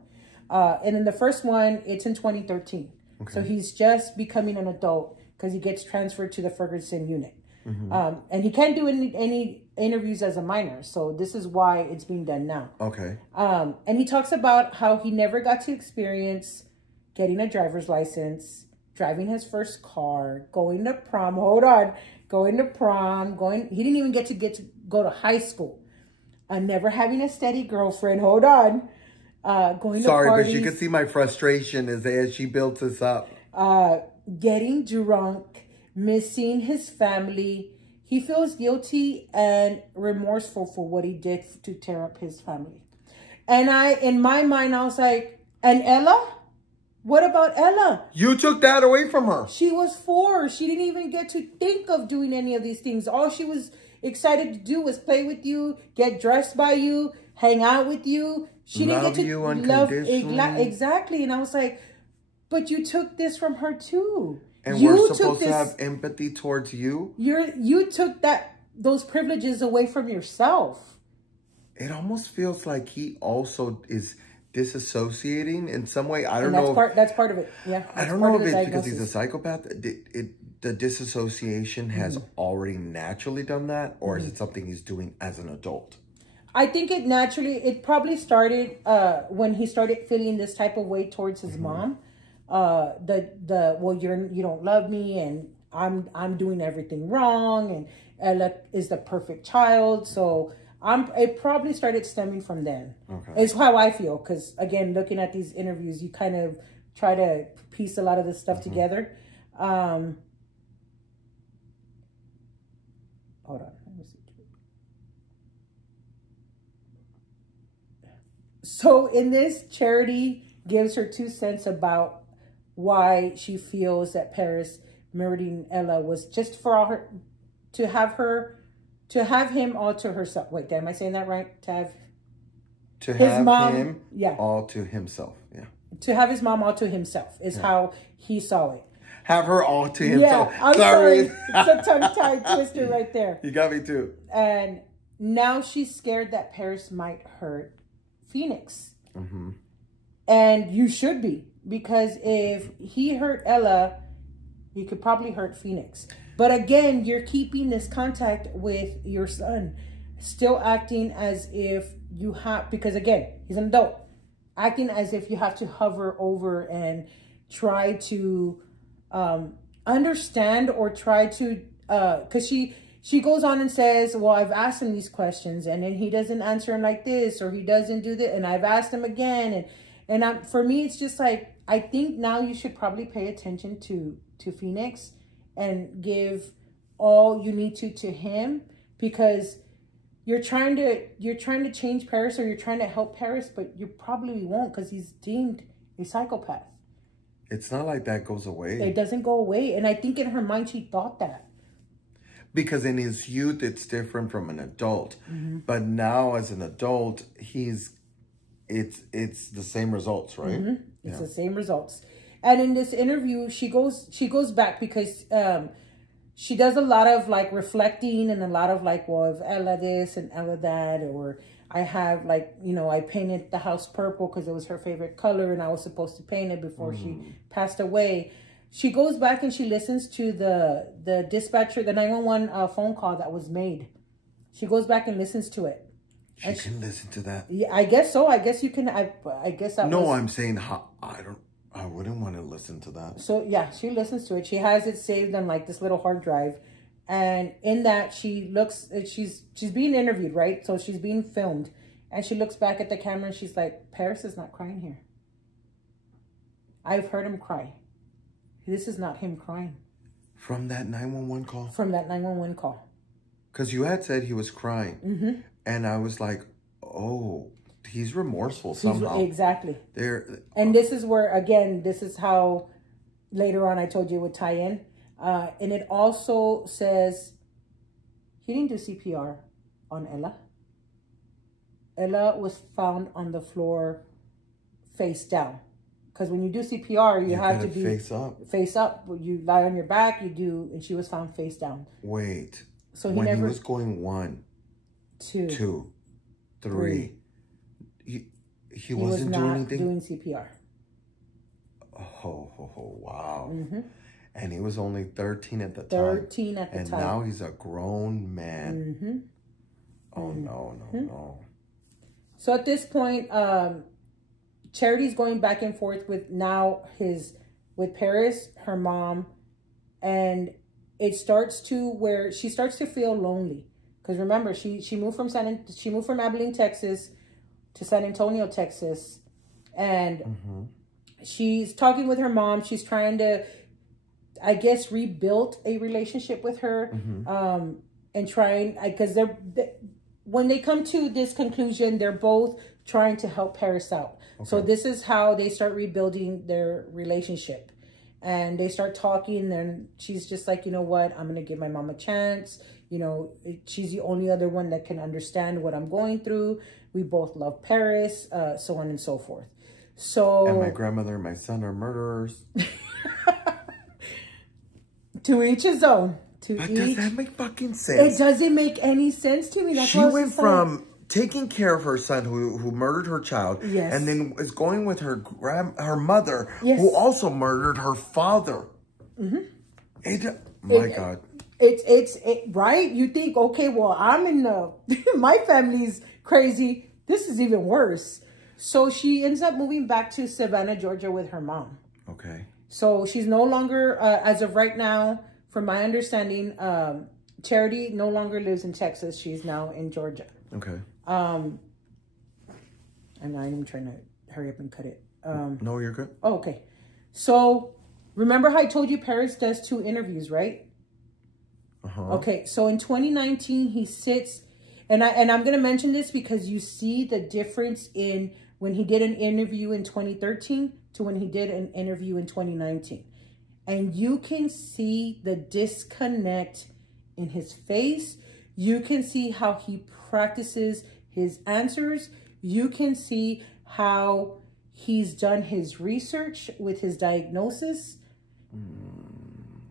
And in the first one, it's in 2013. Okay. So he's just becoming an adult because he gets transferred to the Ferguson unit. And he can't do any interviews as a minor. So this is why it's being done now. Okay. And he talks about how he never got to experience getting a driver's license, driving his first car, going to prom. Going to prom, he didn't even get to go to high school. Never having a steady girlfriend. Going to parties. Sorry, but you can see my frustration as she built this up. Getting drunk, missing his family. He feels guilty and remorseful for what he did to tear up his family. And in my mind, I was like, and Ella? What about Ella? You took that away from her. She was 4. She didn't even get to think of doing any of these things. All she was excited to do was play with you, get dressed by you, hang out with you. She didn't get to you unconditionally. Exactly. And I was like, but you took this from her too. And we're supposed to have empathy towards you. You took those privileges away from yourself. It almost feels like he also is disassociating in some way. I don't know. That's part of it. Yeah. I don't know if it's because he's a psychopath. The disassociation has already naturally done that, or is it something he's doing as an adult? I think it probably started when he started feeling this type of way towards his mom. Well, you don't love me, and I'm doing everything wrong, and Ella is the perfect child. So it probably started stemming from then. Okay. It's how I feel, because again, looking at these interviews, you kind of try to piece a lot of this stuff together. Hold on. Let me see. So in this, Charity gives her 2 cents about why she feels that Paris murdering Ella was just for all her, to have him all to herself. Wait, am I saying that right? To have his mom, all to himself. Yeah. To have his mom all to himself is how he saw it. Have her all to himself. Yeah, I'm sorry. It's a tongue-tied twister right there. You got me too. And now she's scared that Paris might hurt Phoenix. Mm-hmm. And you should be. Because if he hurt Ella, he could probably hurt Phoenix. But again, you're keeping this contact with your son. Still acting as if you have... Because again, he's an adult. Acting as if you have to hover over and try to... understand or try to, because she goes on and says, well, I've asked him these questions and then he doesn't answer them like this, or he doesn't do that, and I've asked him again, and for me, it's just like, I think now you should probably pay attention to Phoenix and give all you need to him, because you're trying to change Paris, or you're trying to help Paris, but you probably won't, because he's deemed a psychopath. It's not like that goes away. It doesn't go away. And I think in her mind, she thought that. Because in his youth, it's different from an adult. Mm-hmm. But now as an adult, it's the same results, right? Mm-hmm. It's the same results. And in this interview, she goes back because she does a lot of like reflecting and a lot of like, well, if Ella this and Ella that, or I have like, I painted the house purple because it was her favorite color and I was supposed to paint it before she passed away. She goes back and she listens to the dispatcher, the 911 phone call that was made. She goes back and listens to it. She can listen to that? Yeah, I guess so. I guess you can. I guess that No, I'm saying I wouldn't want to listen to that. So yeah, she listens to it. She has it saved on like this little hard drive. And in that, she looks, she's being interviewed, right? So she's being filmed. And she looks back at the camera and she's like, Paris is not crying here. I've heard him cry. This is not him crying. From that 911 call? From that 911 call. Because you had said he was crying. Mm-hmm. And I was like, oh, he's remorseful somehow. Exactly. And this is where, again, this is how later on I told you it would tie in. And it also says he didn't do CPR on Ella. Ella was found on the floor face down. Because when you do CPR, you have to be face up. Face up. You lie on your back, and she was found face down. Wait. So he was going 1, 2, 3. He wasn't doing anything? Doing CPR. Oh, wow. Mm-hmm. And he was only 13 at the time. 13 at the time. And now he's a grown man. Mm-hmm. Oh, no. So at this point, Charity's going back and forth with Paris, her mom. And it starts to where she starts to feel lonely. Because remember, she moved from Abilene, Texas to San Antonio, Texas. And she's talking with her mom. She's trying to, I guess, rebuild a relationship with her, and trying, because when they come to this conclusion, they're both trying to help Paris out. Okay. So this is how they start rebuilding their relationship. And they start talking, and she's just like, you know what, I'm going to give my mom a chance. You know, she's the only other one that can understand what I'm going through. We both love Paris, so on and so forth. So, and my grandmother and my son are murderers. To each his own. But does that make fucking sense? It doesn't make any sense to me. That's she went from taking care of her son who murdered her child, yes, and then is going with her mother, yes, who also murdered her father. Mm-hmm. God. It's right? You think, okay, well, I'm in the, my family's crazy. This is even worse. So she ends up moving back to Savannah, Georgia with her mom. Okay. So she's no longer, as of right now, from my understanding, Charity no longer lives in Texas. She's now in Georgia. Okay. And I'm trying to hurry up and cut it. No, you're good. Oh, okay. So remember how I told you Paris does 2 interviews, right? Okay. So in 2019, he sits, and I'm going to mention this because you see the difference in when he did an interview in 2013 to when he did an interview in 2019. And you can see the disconnect in his face. You can see how he practices his answers. You can see how he's done his research with his diagnosis.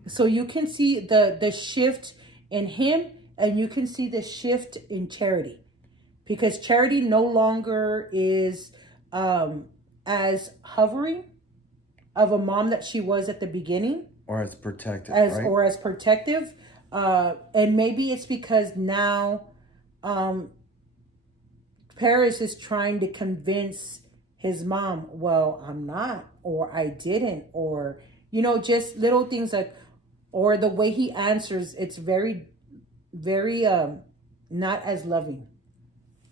So you can see the shift in him, and you can see the shift in Charity. Because Charity no longer is as hovering of a mom that she was at the beginning. Or as protective, right? Or as protective. And maybe it's because now Paris is trying to convince his mom, well, I'm not, or I didn't, or, you know, just little things like, or the way he answers, it's very, very not as loving.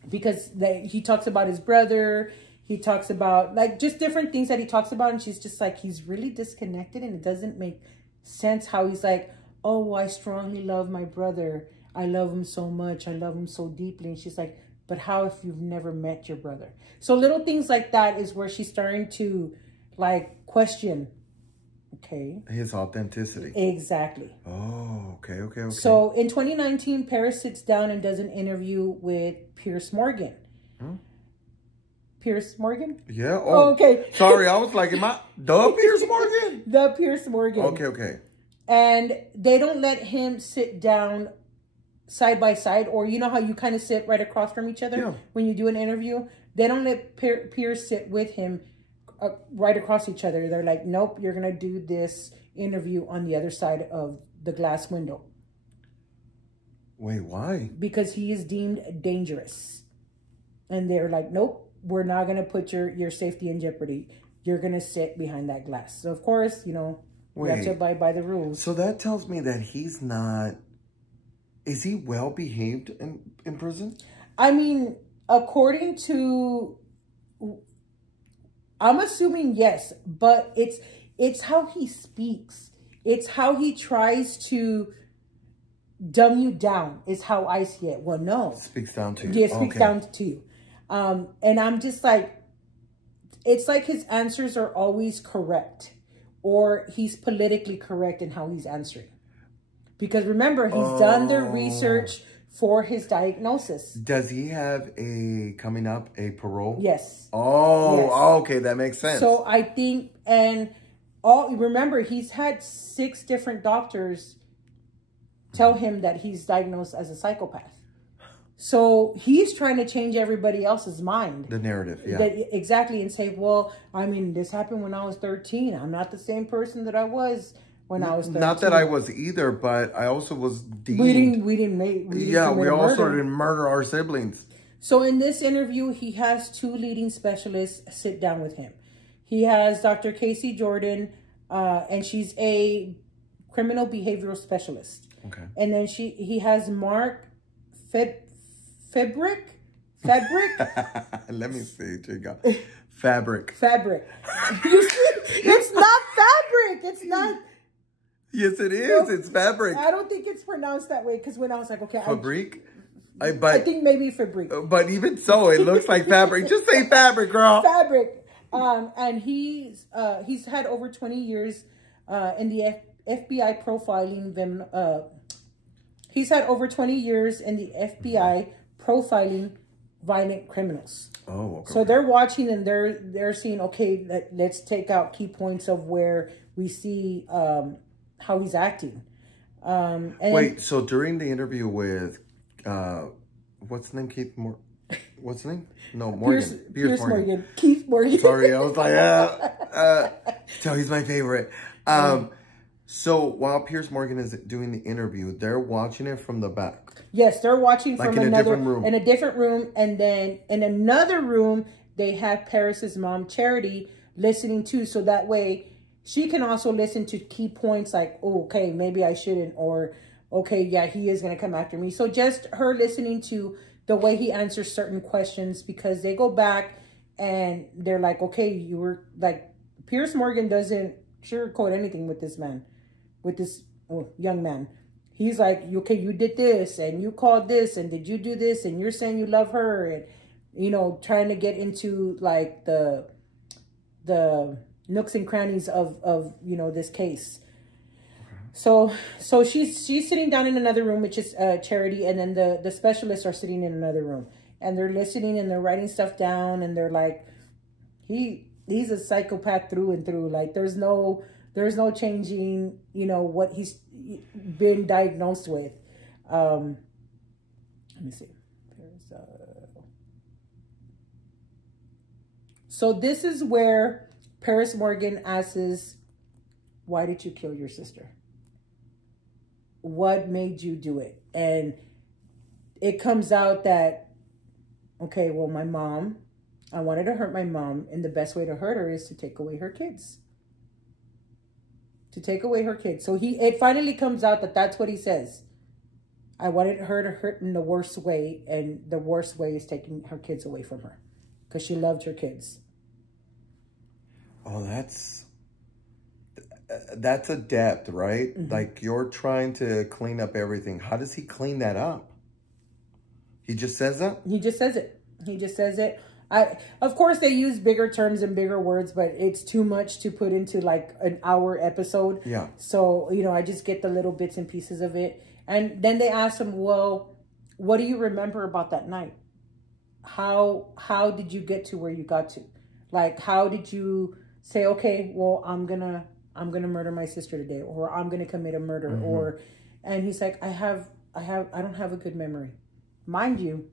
Because he talks about his brother, he talks about, like, just different things that he talks about, and she's just like, he's really disconnected, and it doesn't make sense how he's like, oh, I strongly love my brother. I love him so much. I love him so deeply. And she's like, but how if you've never met your brother? So little things like that is where she's starting to, like, question, okay, his authenticity. Exactly. Oh, okay. So in 2019, Paris sits down and does an interview with Piers Morgan. Piers Morgan? Yeah. Oh, okay. Sorry, I was like, am I the Piers Morgan? The Piers Morgan. Okay. And they don't let him sit down side by side, or you know how you kind of sit right across from each other when you do an interview? They don't let Piers sit with him right across each other. They're like, nope, you're going to do this interview on the other side of the glass window. Wait, why? Because he is deemed dangerous. And they're like, nope, we're not going to put your safety in jeopardy. You're going to sit behind that glass. So, of course, you know, you have to abide by the rules. So that tells me that he's not... Is he well behaved in prison? I mean, according to... I'm assuming yes, but it's how he speaks. It's how he tries to dumb you down is how I see it. Well, no. Speaks down to you. Yeah, speaks down to you. And I'm just like, it's like his answers are always correct, or he's politically correct in how he's answering. Because remember, he's done the research for his diagnosis. Does he have a parole? Yes. Oh, yes. Okay, that makes sense. So I think, remember, he's had 6 different doctors tell him that he's diagnosed as a psychopath. So he's trying to change everybody else's mind. The narrative, yeah. Exactly, and say, well, I mean, this happened when I was 13. I'm not the same person that I was when I was 13. Not that I was either, but I also was deemed... We didn't also didn't murder our siblings. So in this interview, he has 2 leading specialists sit down with him. He has Dr. Casey Jordan, and she's a criminal behavioral specialist. Okay. And then he has Mark Fabric? Let me see. Fabric. It's not fabric. It's not. Yes, it is. It's fabric. I don't think it's pronounced that way, because when I was like, okay. Fabric? I think maybe Fabric. But even so, it looks like fabric. Just say fabric, girl. Fabric. And he's had over 20 years in the FBI profiling. He's had over 20 years in the FBI profiling violent criminals. Oh, okay. So they're watching and they're seeing, okay, let's take out key points of where we see how he's acting. And wait, so during the interview with what's his name? What's his name? No, Morgan. Piers Morgan. Keith Morgan. Sorry, I was like, so he's my favorite. So while Piers Morgan is doing the interview, they're watching it from the back. Yes, they're watching like from in a different room. In a different room. And then in another room, they have Paris's mom, Charity, listening too. So that way she can also listen to key points like, oh, okay, maybe I shouldn't. Or, okay, yeah, he is going to come after me. So just her listening to the way he answers certain questions, because they go back and they're like, okay, you were like, Piers Morgan doesn't sugarcoat anything with this man, with this young man. He's like, okay, you did this and you called this and did you do this and you're saying you love her, and, you know, trying to get into like the nooks and crannies of you know, this case. So she's sitting down in another room, which is Charity, and then the specialists are sitting in another room, and they're listening and they're writing stuff down, and they're like, he's a psychopath through and through. Like there's no changing, you know, what he's been diagnosed with. Let me see. So this is where Paris Morgan asks, why did you kill your sister? What made you do it? And it comes out that, okay, well, my mom, I wanted to hurt my mom, and the best way to hurt her is to take away her kids. To take away her kids. So it finally comes out that that's what he says. I wanted her to hurt in the worst way, and the worst way is taking her kids away from her, because she loved her kids. Oh, that's a depth, right? Mm-hmm. Like you're trying to clean up everything. How does he clean that up? He just says that? He just says it. He just says it. Of course, they use bigger terms and bigger words, but it's too much to put into like an hour episode. Yeah. So, you know, I just get the little bits and pieces of it. And then they ask him, well, what do you remember about that night? How did you get to where you got to? Like, how did you say, okay, well, I'm gonna murder my sister today, or I'm gonna commit a murder, mm-hmm. And he's like, I don't have a good memory. Mind you,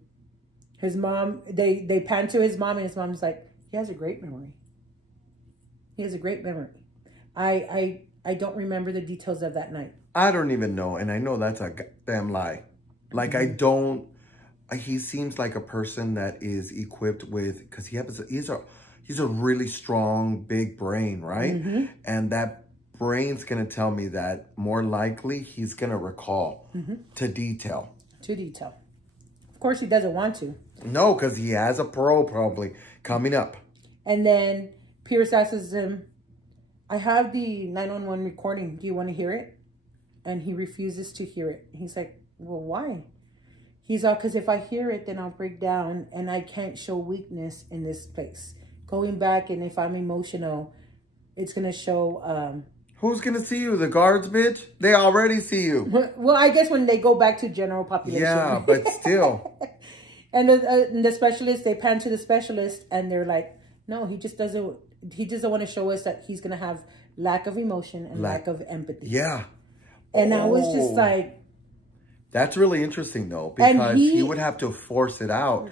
his mom, they pan to his mom, and his mom's like, he has a great memory. He has a great memory. I don't remember the details of that night. I don't even know, and I know that's a goddamn lie. Like, mm-hmm. He seems like a person that is equipped with, because he's a really strong, big brain, right? Mm-hmm. And that brain's going to tell me that more likely he's going to recall mm-hmm. to detail. To detail. Of course, he doesn't want to. No, because he has a parole probably coming up. And then Pierce asks him, I have the 911 recording. Do you want to hear it? And he refuses to hear it. He's like, well, why? He's all, because if I hear it, then I'll break down and I can't show weakness in this place. Going back, and if I'm emotional, it's going to show... Who's going to see you? The guards, bitch? They already see you. Well, I guess when they go back to general population. Yeah, but still. And the specialist, they pan to the specialist, and they're like, no, he doesn't want to show us that he's going to have lack of emotion and lack of empathy. Yeah. And I was just like... That's really interesting, though, because he would have to force it out.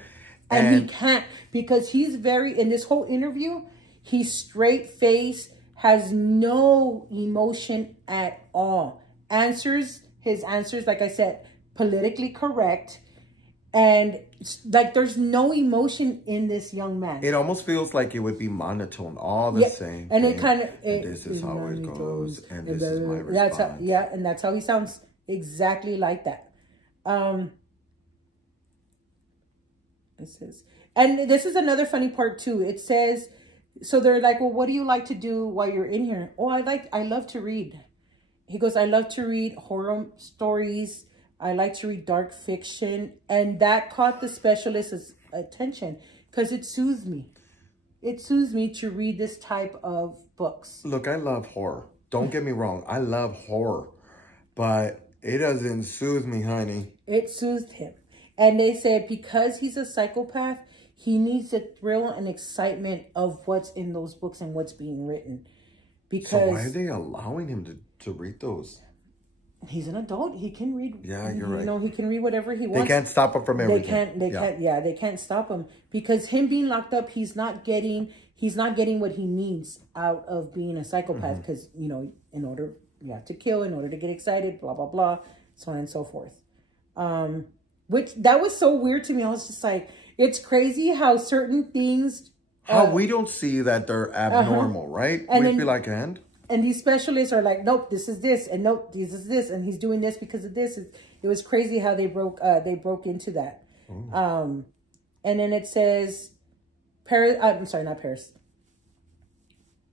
And he can't, because he's in this whole interview, he's straight face, has no emotion at all. His answers, like I said, politically correct. And like, there's no emotion in this young man. It almost feels like it would be monotone, all the same. And it kind of... This is how it goes, and this is my response. And that's how he sounds, exactly like that. It says, and this is another funny part too. It says, so they're like, well, what do you like to do while you're in here? Oh, I love to read. He goes, I love to read horror stories, I like to read dark fiction. And that caught the specialist's attention because it soothes me. It soothes me to read this type of books. Look, I love horror. Don't get me wrong. I love horror. But it doesn't soothe me, honey. It soothed him. And they said because he's a psychopath, he needs the thrill and excitement of what's in those books and what's being written. Because so why are they allowing him to read those? He's an adult. He can read. Yeah, you're right. You know, he can read whatever he wants. They can't stop him from everything. They can't stop him because him being locked up, he's not getting what he needs out of being a psychopath. Because you know, you have to kill in order to get excited. Blah blah blah, so on and so forth. Which that was so weird to me. I was just like, it's crazy how certain things. How we don't see that they're abnormal, right? And We'd be like, and these specialists are like, nope, this is this, and nope, this is this, and he's doing this because of this. It was crazy how they broke into that. And then it says, not Paris.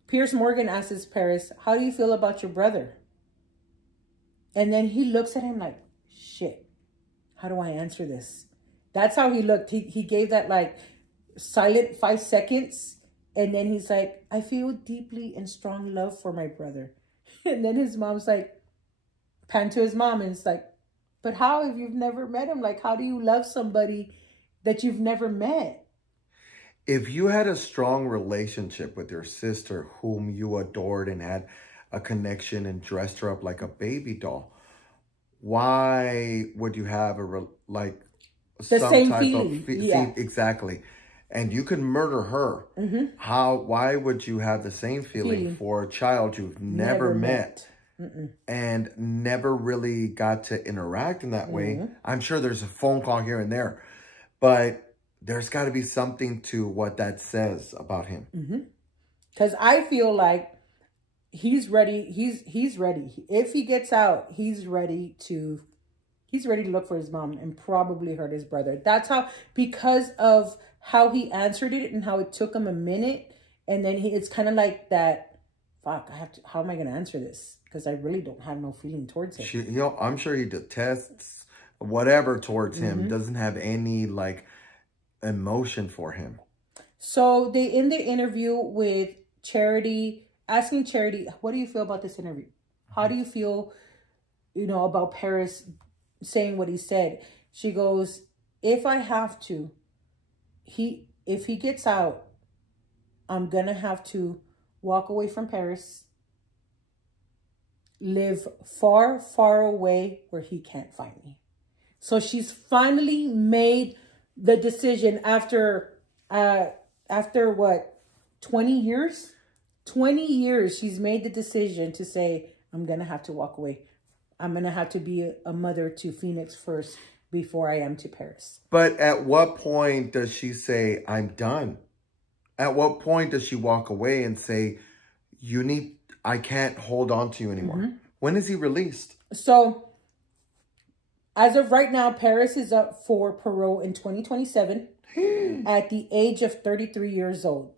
Piers Morgan asks Paris, how do you feel about your brother? And then he looks at him like, shit, how do I answer this? That's how he looked. He gave that like silent 5 seconds. And then he's like, I feel deeply and strong love for my brother. And then his mom's like, pan to his mom. And it's like, but how if you've never met him? Like, how do you love somebody that you've never met? If you had a strong relationship with your sister whom you adored and had a connection and dressed her up like a baby doll, why would you have the same feeling? Yeah. Exactly. And you could murder her. Why would you have the same feeling for a child you've never met and never really got to interact in that way? I'm sure there's a phone call here and there, but there's got to be something to what that says about him. Because I feel like he's ready. He's ready. If he gets out, he's ready to look for his mom and probably hurt his brother. That's how, because of how he answered it and how it took him a minute. And then it's kind of like that, fuck, how am I going to answer this? Because I really don't have no feeling towards him. I'm sure he detests whatever towards him. Doesn't have any like emotion for him. So they end the interview with Charity, asking Charity, what do you feel about this interview? How do you feel, about Paris saying what he said? She goes, if I have to, if he gets out, I'm going to have to walk away from Paris, live far, far away where he can't find me. So she's finally made the decision after what, 20 years? 20 years she's made the decision to say, I'm going to have to walk away. I'm going to have to be a mother to Phoenix first before I am to Paris. But at what point does she say, I'm done? At what point does she walk away and say, I can't hold on to you anymore? When is he released? So, as of right now, Paris is up for parole in 2027 at the age of 33 years old.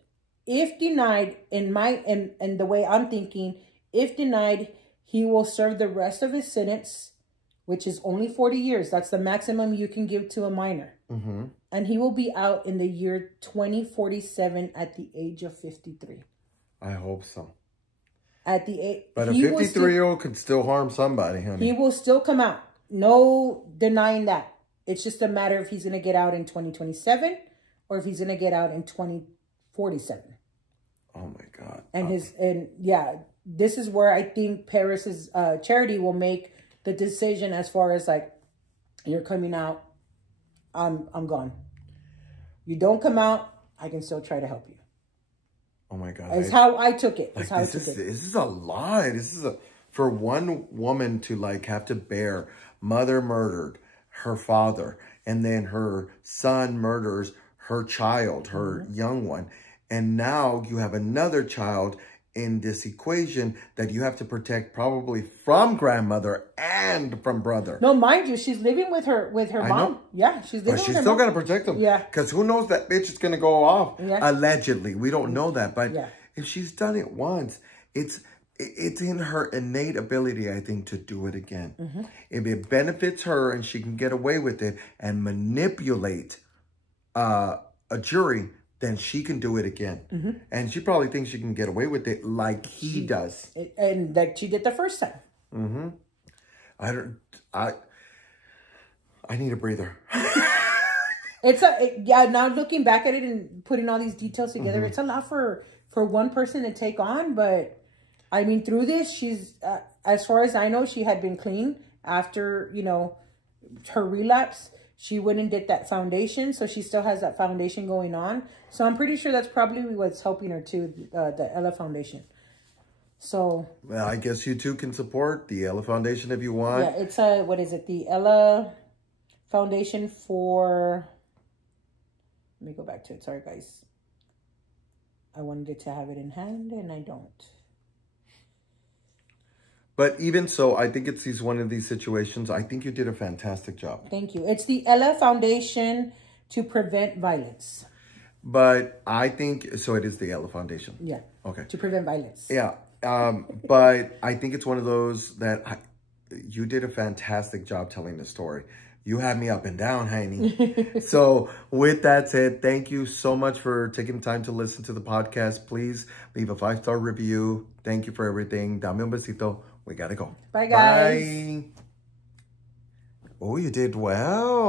If denied, in the way I'm thinking, if denied, he will serve the rest of his sentence, which is only 40 years. That's the maximum you can give to a minor. And he will be out in the year 2047 at the age of 53. I hope so. But a 53-year-old could still harm somebody, honey. He will still come out. No denying that. It's just a matter if he's going to get out in 2027 or if he's going to get out in 2047. Oh my God. This is where I think Paris's Charity will make the decision as far as like, you're coming out, I'm gone. You don't come out, I can still try to help you. Oh my God. It's how I took it. This is a lot. For one woman to like have to bear mother murdered her father and then her son murders her child, her young one. And now you have another child in this equation that you have to protect probably from grandmother and from brother. No, mind you, she's living with her mom. Know. Yeah, she's living with her she's still got to protect them. Yeah. Because who knows, that bitch is going to go off. Yeah. Allegedly. We don't know that. But if she's done it once, it's it's in her innate ability, I think, to do it again. If it benefits her and she can get away with it and manipulate a jury, then she can do it again. And she probably thinks she can get away with it like he does. And like she did the first time. I need a breather. Now looking back at it and putting all these details together, it's a lot for one person to take on. But I mean, through this, she's as far as I know, she had been clean after, you know, her relapse. She went and did that foundation, so she still has that foundation going on. So I'm pretty sure that's probably what's helping her too, the Ella Foundation. So well, I guess you too can support the Ella Foundation if you want. Yeah, it's what is it? The Ella Foundation for. Let me go back to it. Sorry, guys. I wanted to have it in hand, and I don't. But even so, I think it's one of these situations. I think you did a fantastic job. Thank you. It's the Ella Foundation to Prevent Violence. But I think, so it is the Ella Foundation. Yeah. Okay. To prevent violence. Yeah. But I think it's one of those that you did a fantastic job telling the story. You had me up and down, honey. So with that said, thank you so much for taking the time to listen to the podcast. Please leave a 5-star review. Thank you for everything. Dame un besito. We got to go. Bye, guys. Bye. Oh, you did well.